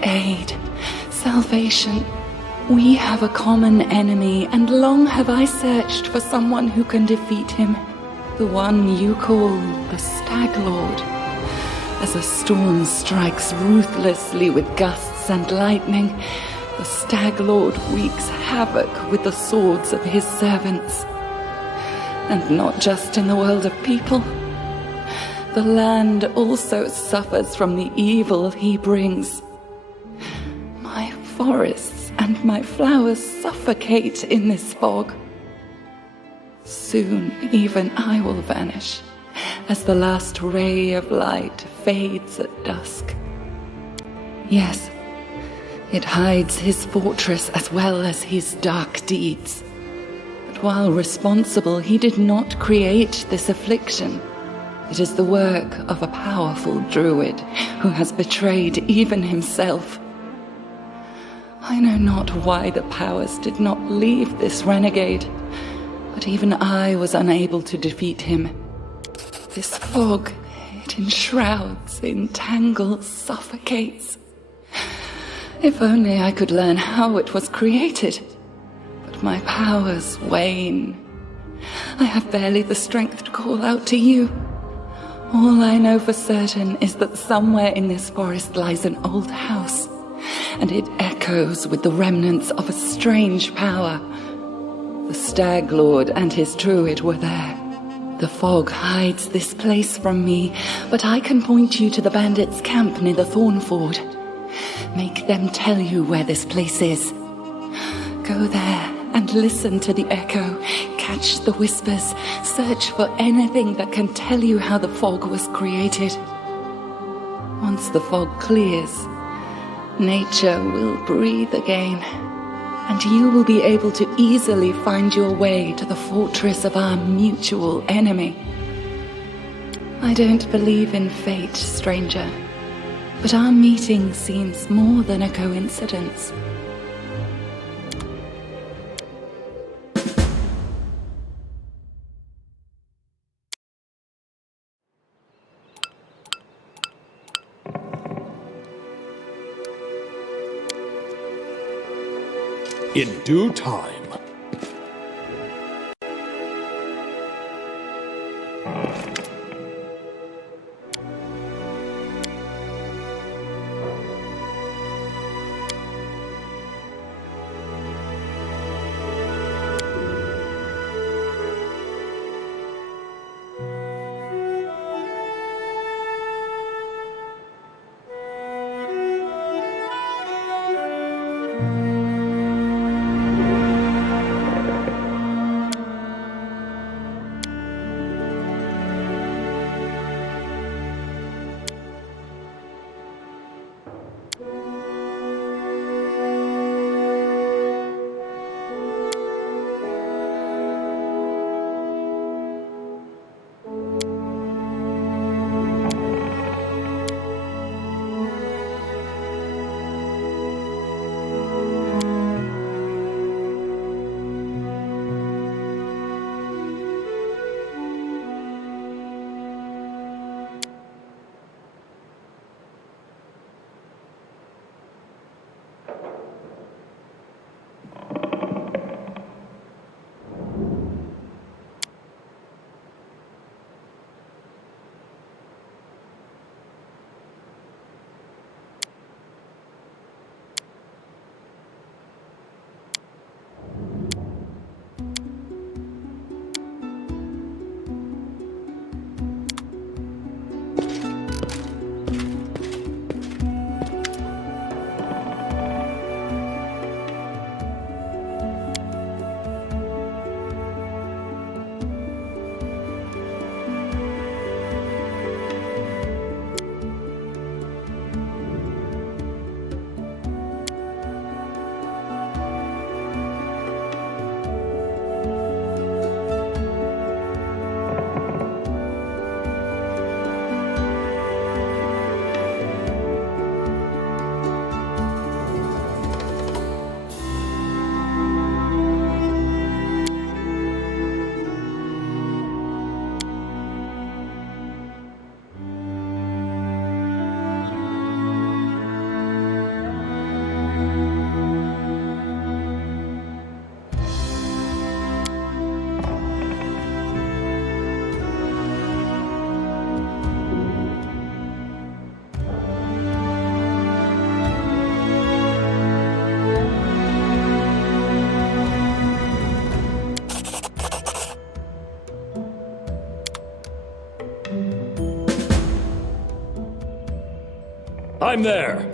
Aid, salvation. We have a common enemy, and long have I searched for someone who can defeat him. The one you call the Stag Lord. As a storm strikes ruthlessly with gusts and lightning, the Stag Lord wreaks havoc with the swords of his servants. And not just in the world of people. The land also suffers from the evil he brings. My forests and my flowers suffocate in this fog. Soon even I will vanish, as the last ray of light fades at dusk. Yes, it hides his fortress as well as his dark deeds. But while responsible, he did not create this affliction. It is the work of a powerful druid who has betrayed even himself. I know not why the powers did not leave this renegade, but even I was unable to defeat him. This fog, it enshrouds, entangles, suffocates. If only I could learn how it was created. But my powers wane. I have barely the strength to call out to you. All I know for certain is that somewhere in this forest lies an old house, and it echoes with the remnants of a strange power. The Stag Lord and his druid were there. The fog hides this place from me, but I can point you to the bandits' camp near the Thorn Ford. Make them tell you where this place is. Go there and listen to the echo, catch the whispers, search for anything that can tell you how the fog was created. Once the fog clears, nature will breathe again, and you will be able to easily find your way to the fortress of our mutual enemy. I don't believe in fate, stranger, but our meeting seems more than a coincidence. In due time. I'm there.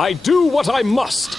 I do what I must.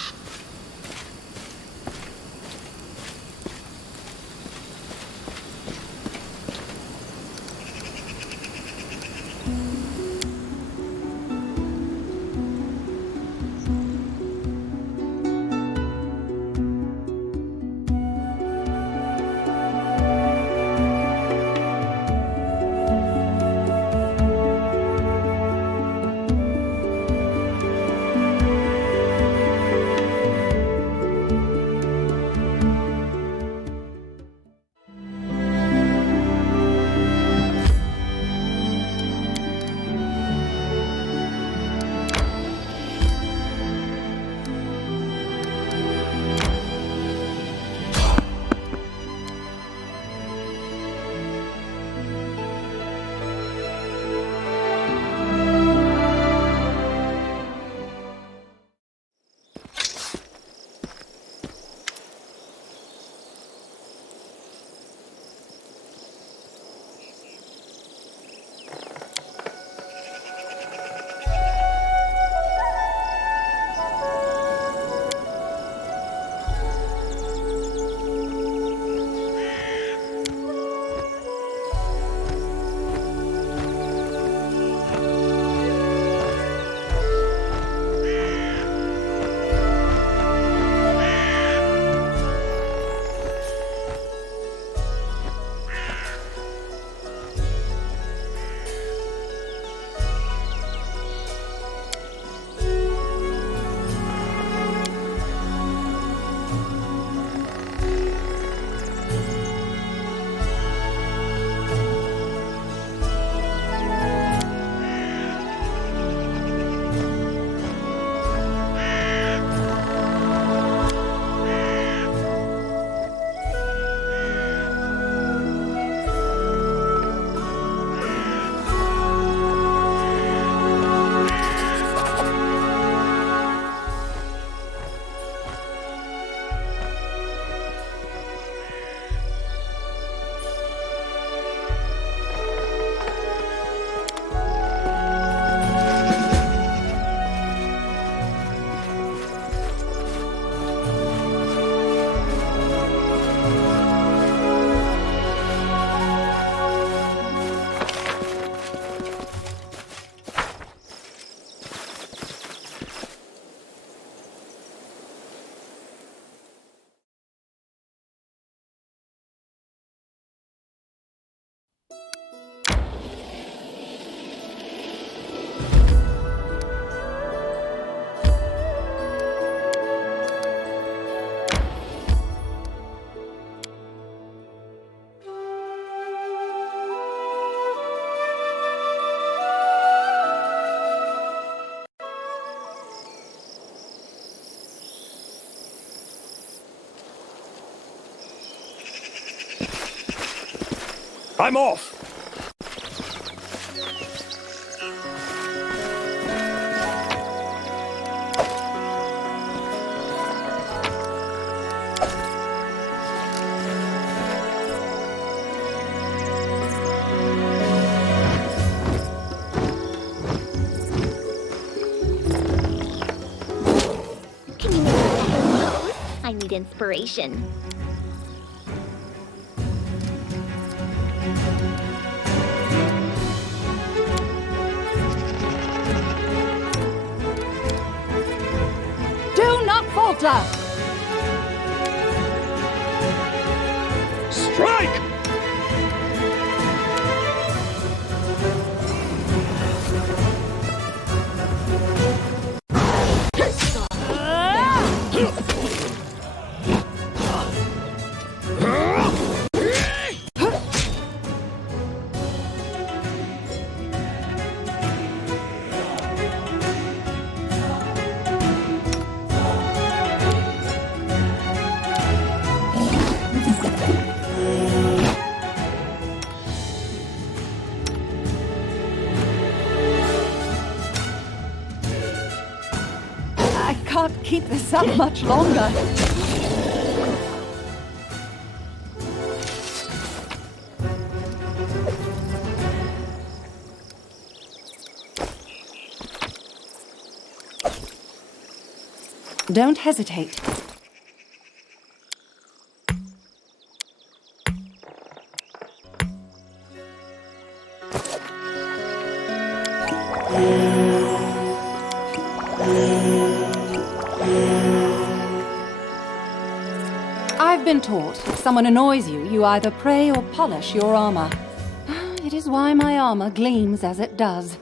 I'm off! Can you make better clothes? I need inspiration. Do not falter! Strike! I can't keep this up much longer. Don't hesitate. I've been taught, if someone annoys you, you either pray or polish your armor. It is why my armor gleams as it does.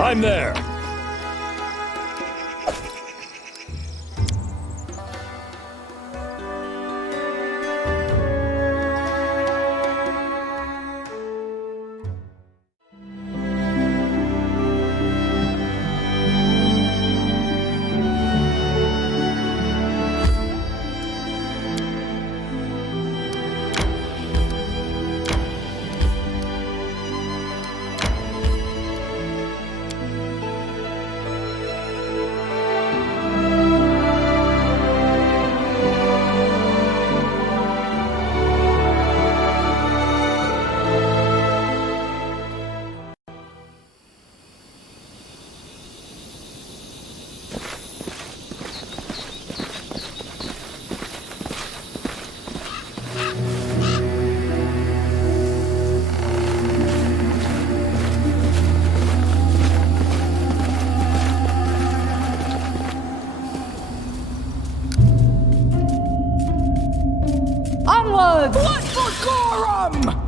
I'm there! Onwards! What for Gorum?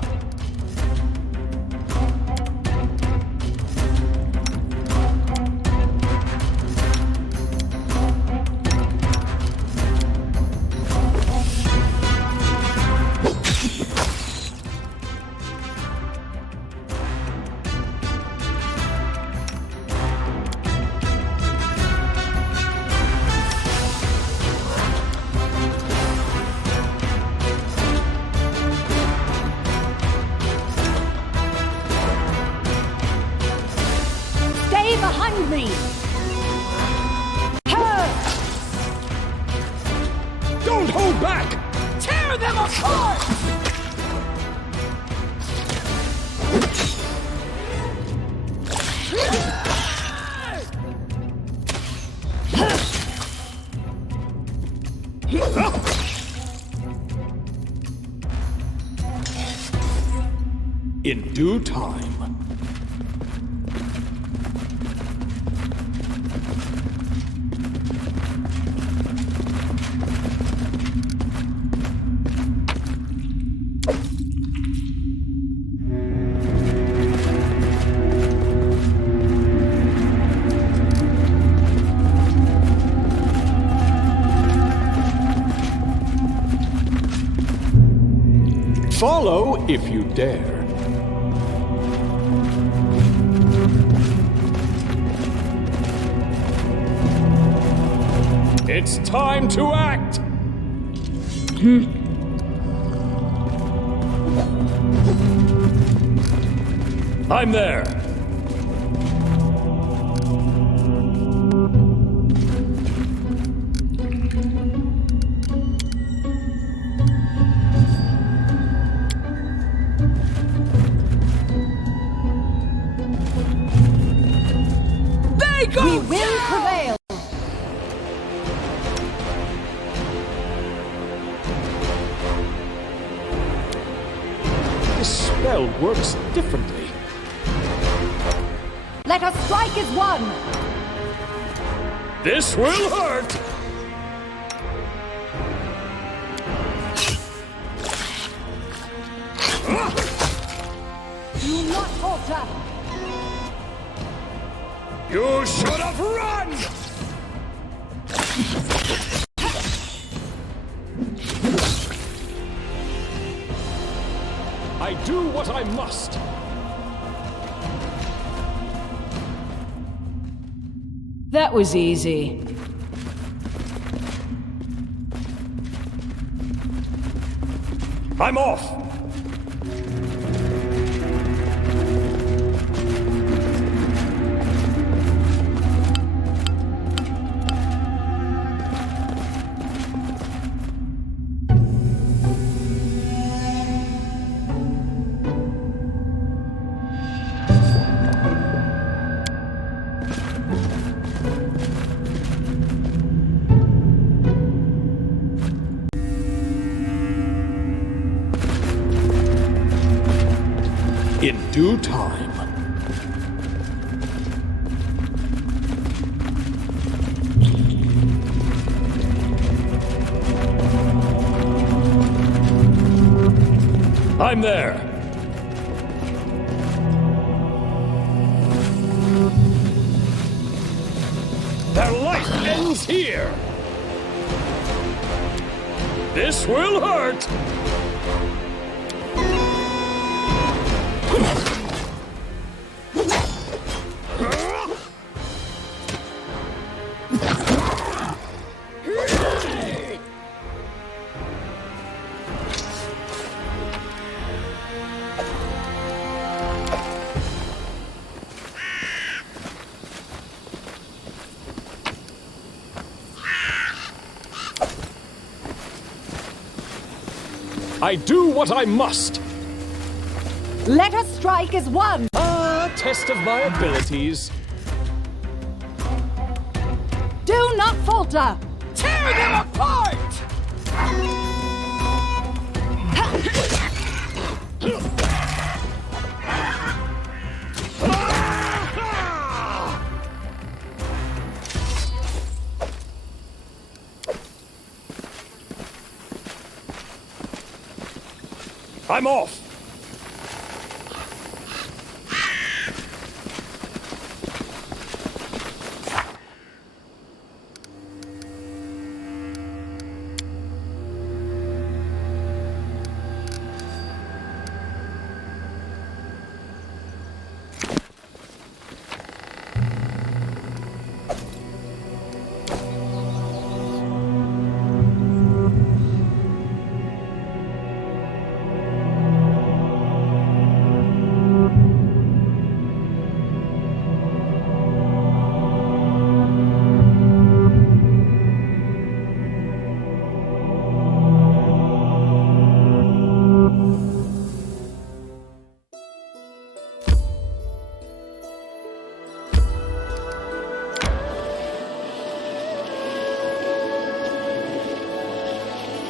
Behind me! Don't hold back! Tear them apart! In due time. Follow if you dare. It's time to act! I'm there! We will prevail! This spell works differently. Let us strike as one! This will hurt! Do not falter! You should have run! I do what I must. That was easy. I'm off! In due time. I'm there. Their life ends here. This will hurt. I do what I must. Let us strike as one! A test of my abilities. Do not falter! Tear them apart! I'm off!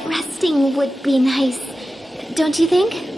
Resting would be nice, don't you think?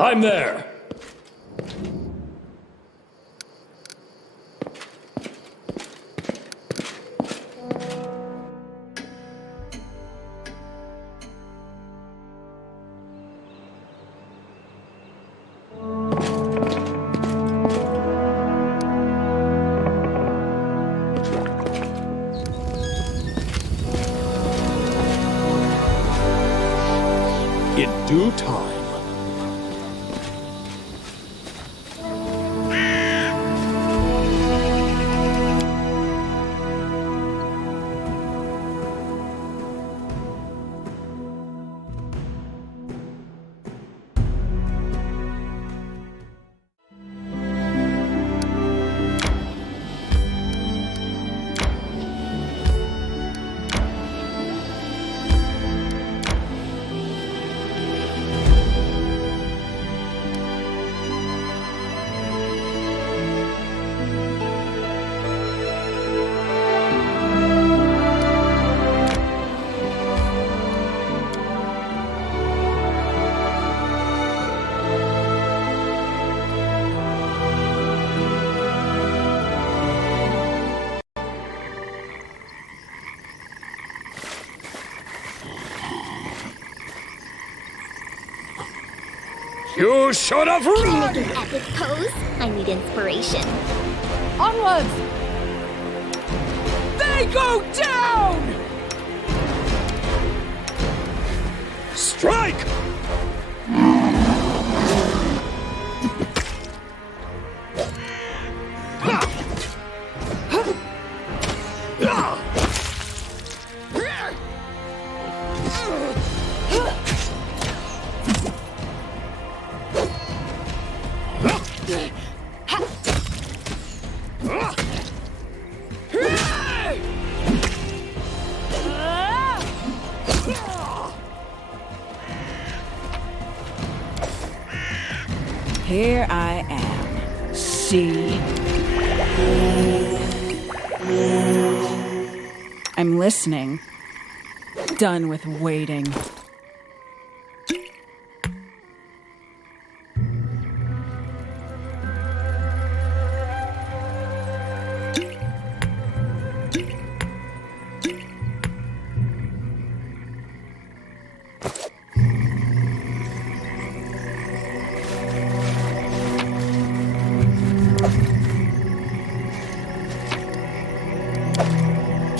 I'm there! In due time. You should have run! Make an epic pose? I need inspiration. Onwards! They go down! Strike! Here I am. See? I'm listening. Done with waiting.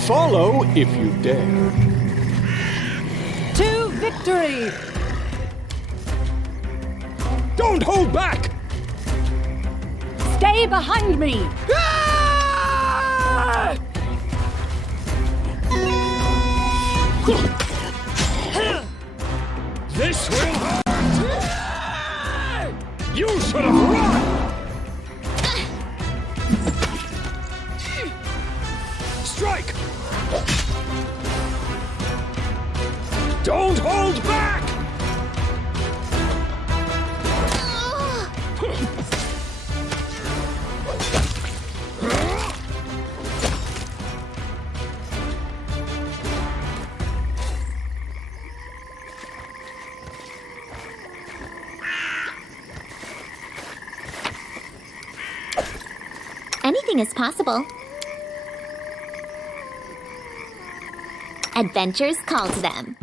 Follow if you dare. To victory! Don't hold back! Stay behind me! This will hurt! You should have run! Strike! Don't hold back! anything is possible. Adventures call to them.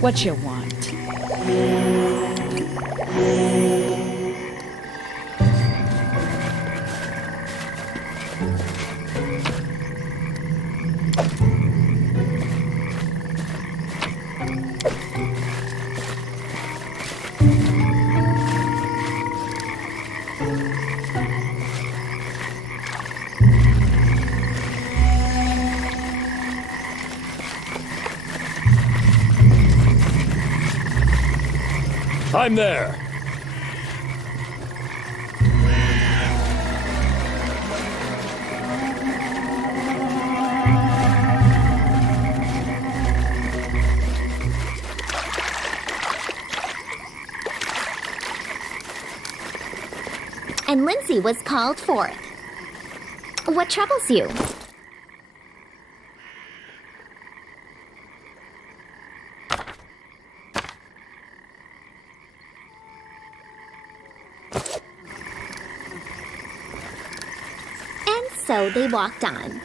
What you want? I'm there. And Lindsay was called forth. What troubles you? And so they walked on.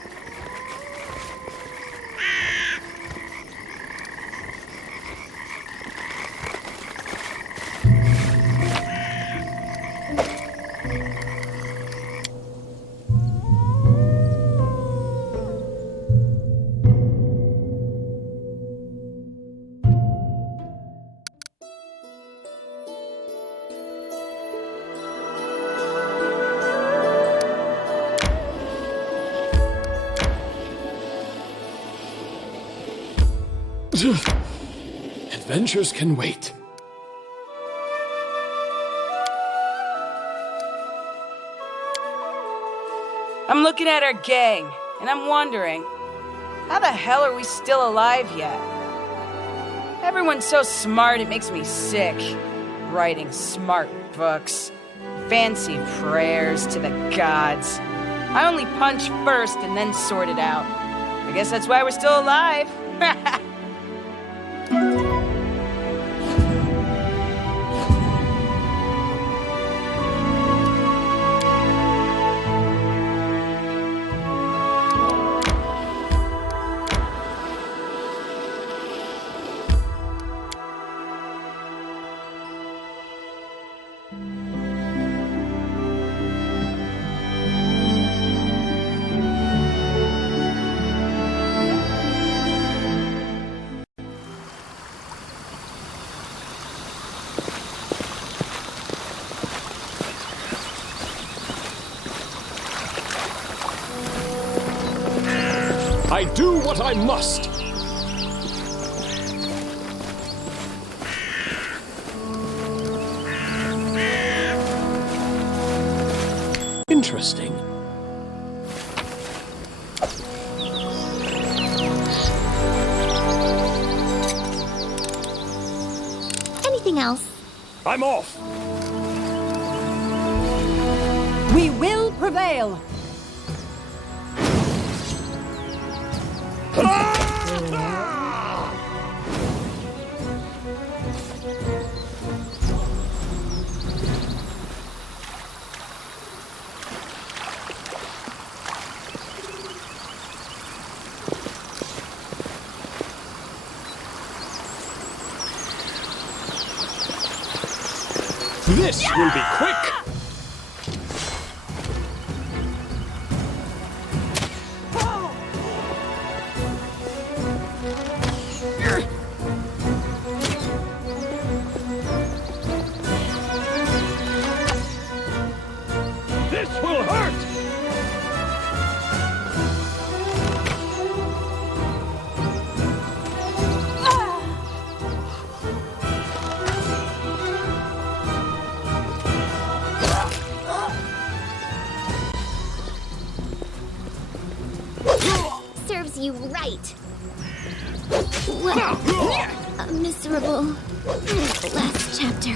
Adventures can wait. I'm looking at our gang, and I'm wondering, how the hell are we still alive yet? Everyone's so smart it makes me sick. Writing smart books, fancy prayers to the gods. I only punch first and then sort it out. I guess that's why we're still alive. I do what I must. Interesting. Anything else? I'm off. We will prevail. This will be quick. This will hurt. Serves you right. What a miserable last chapter.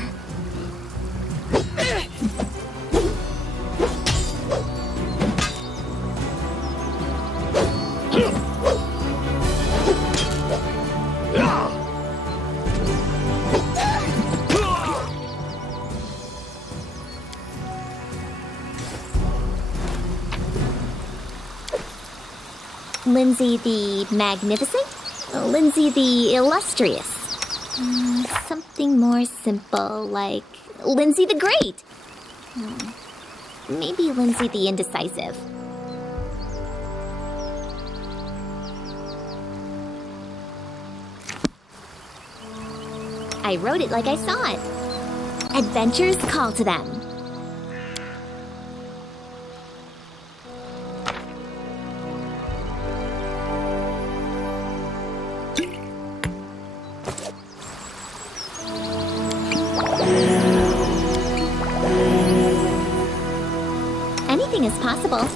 Lindsay the Magnificent? Lindsay the Illustrious? Something more simple, like Lindsay the Great? Maybe Lindsay the Indecisive. I wrote it like I saw it. Adventures call to them. Anything is possible.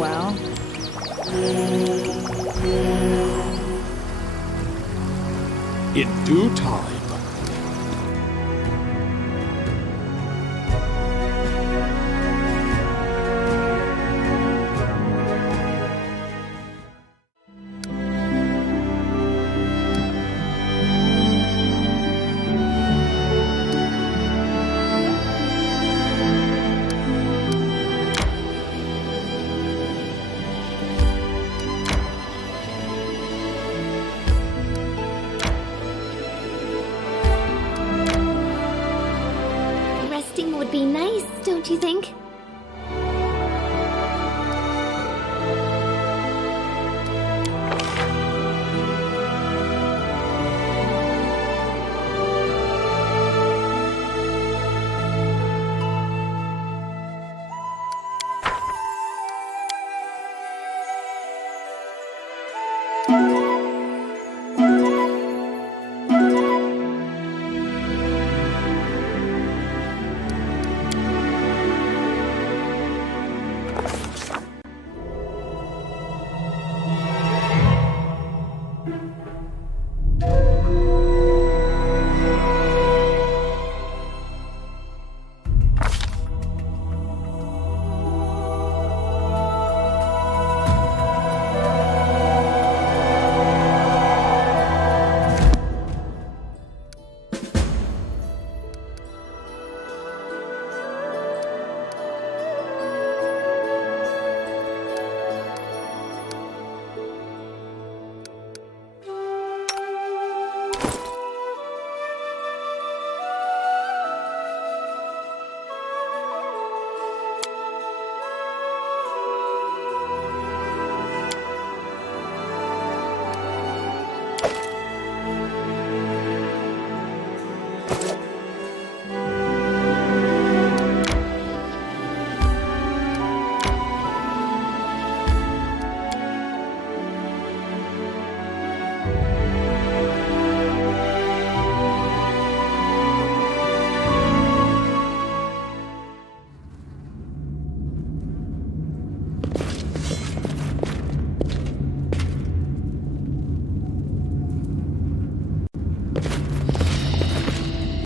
Well. In due time. Resting would be nice, don't you think?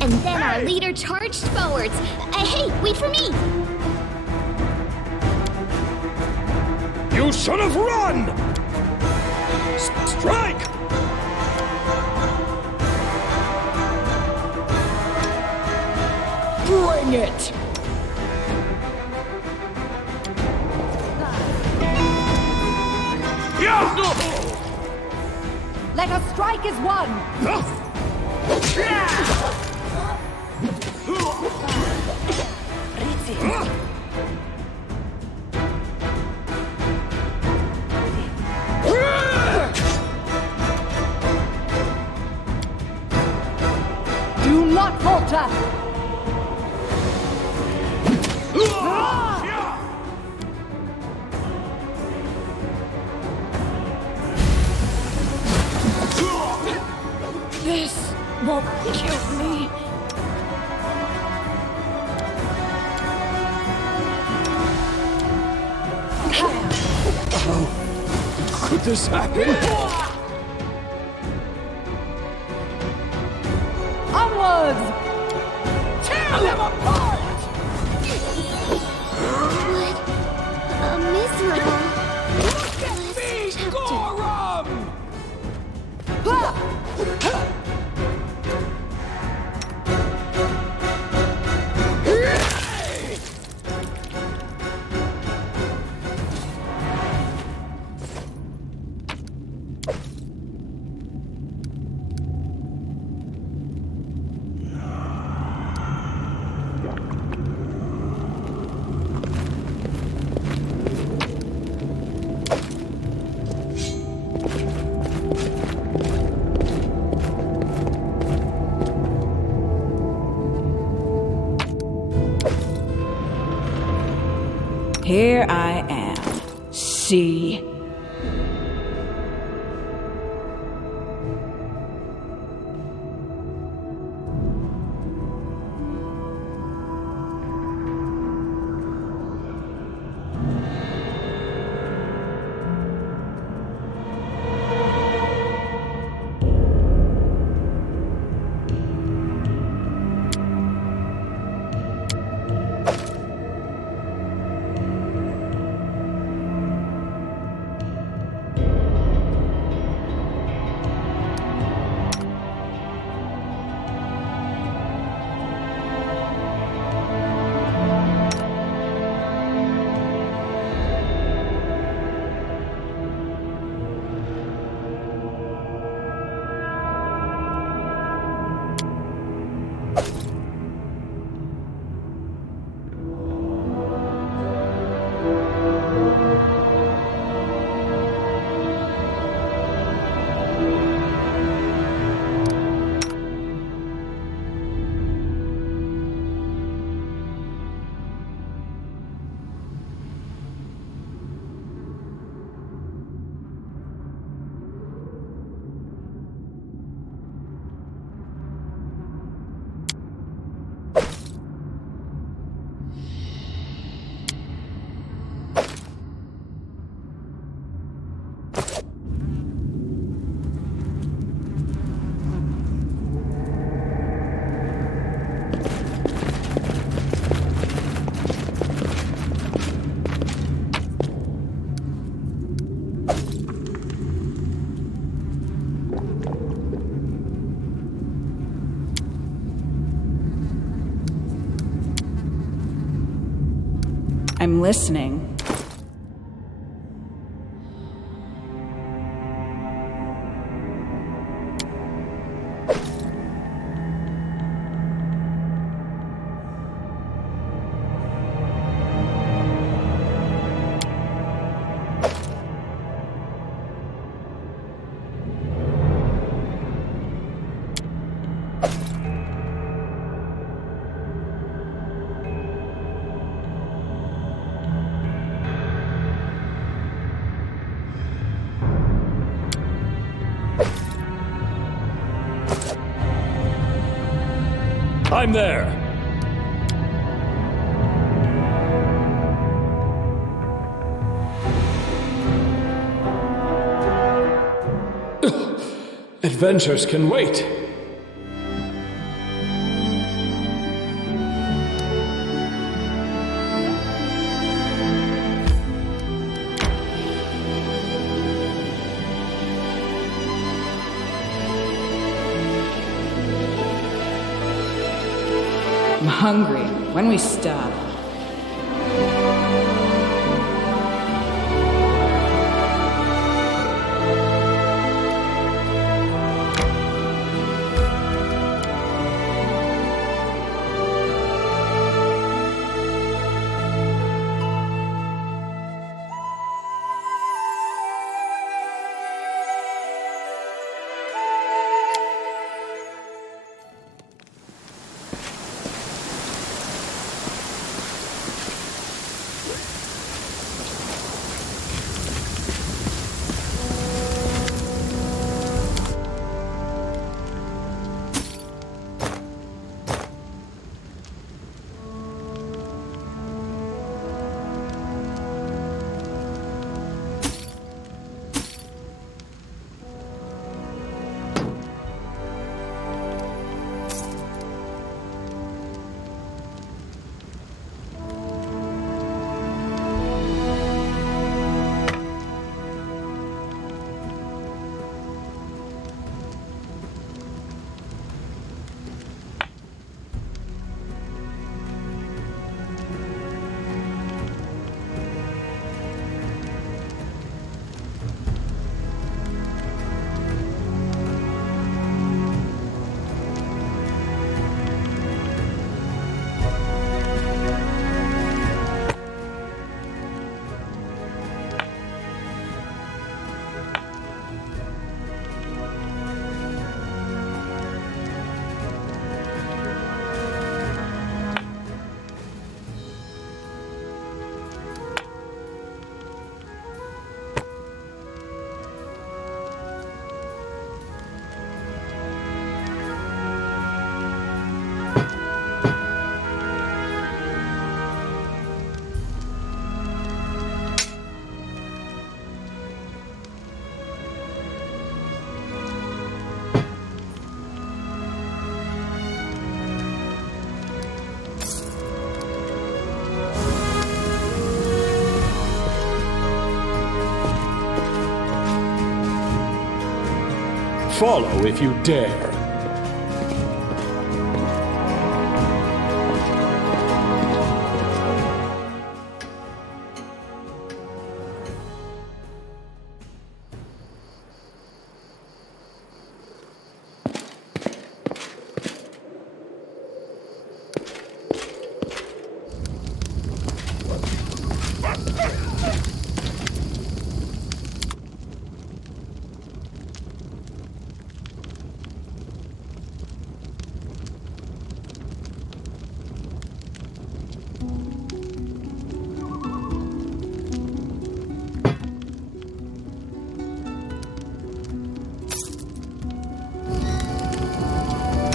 And then our leader charged forwards. Hey, wait for me! You should have run! Strike! Bring it! Let us strike as one! Do not falter! This won't kill me. Oh, could this happen? Onwards! Tear them apart! Here I am. See? I'm listening. I'm there. Adventures can wait. I'm hungry. When we stop? Follow if you dare.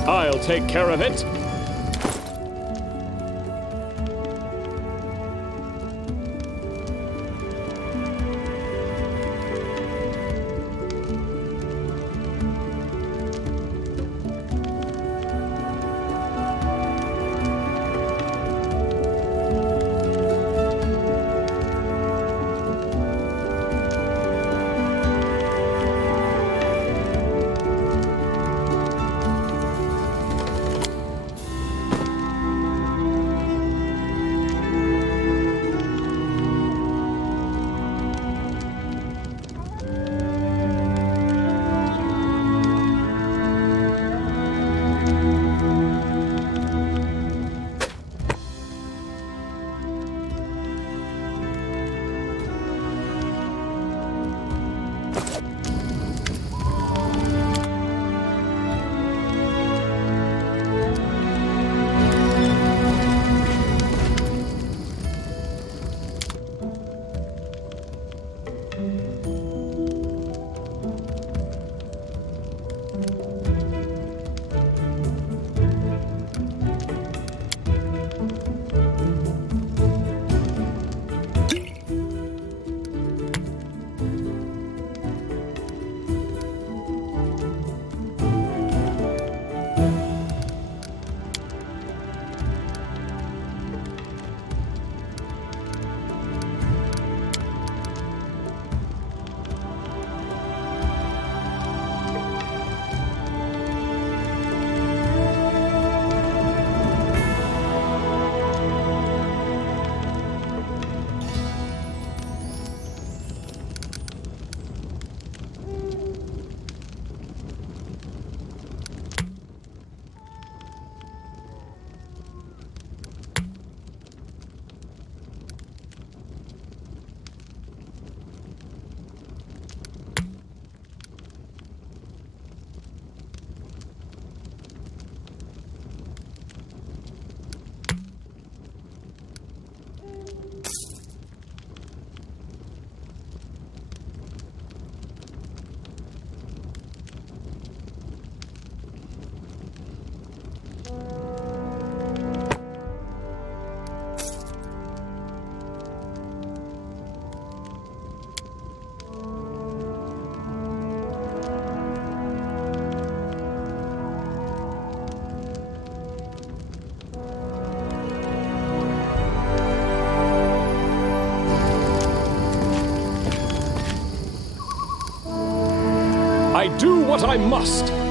I'll take care of it. I do what I must.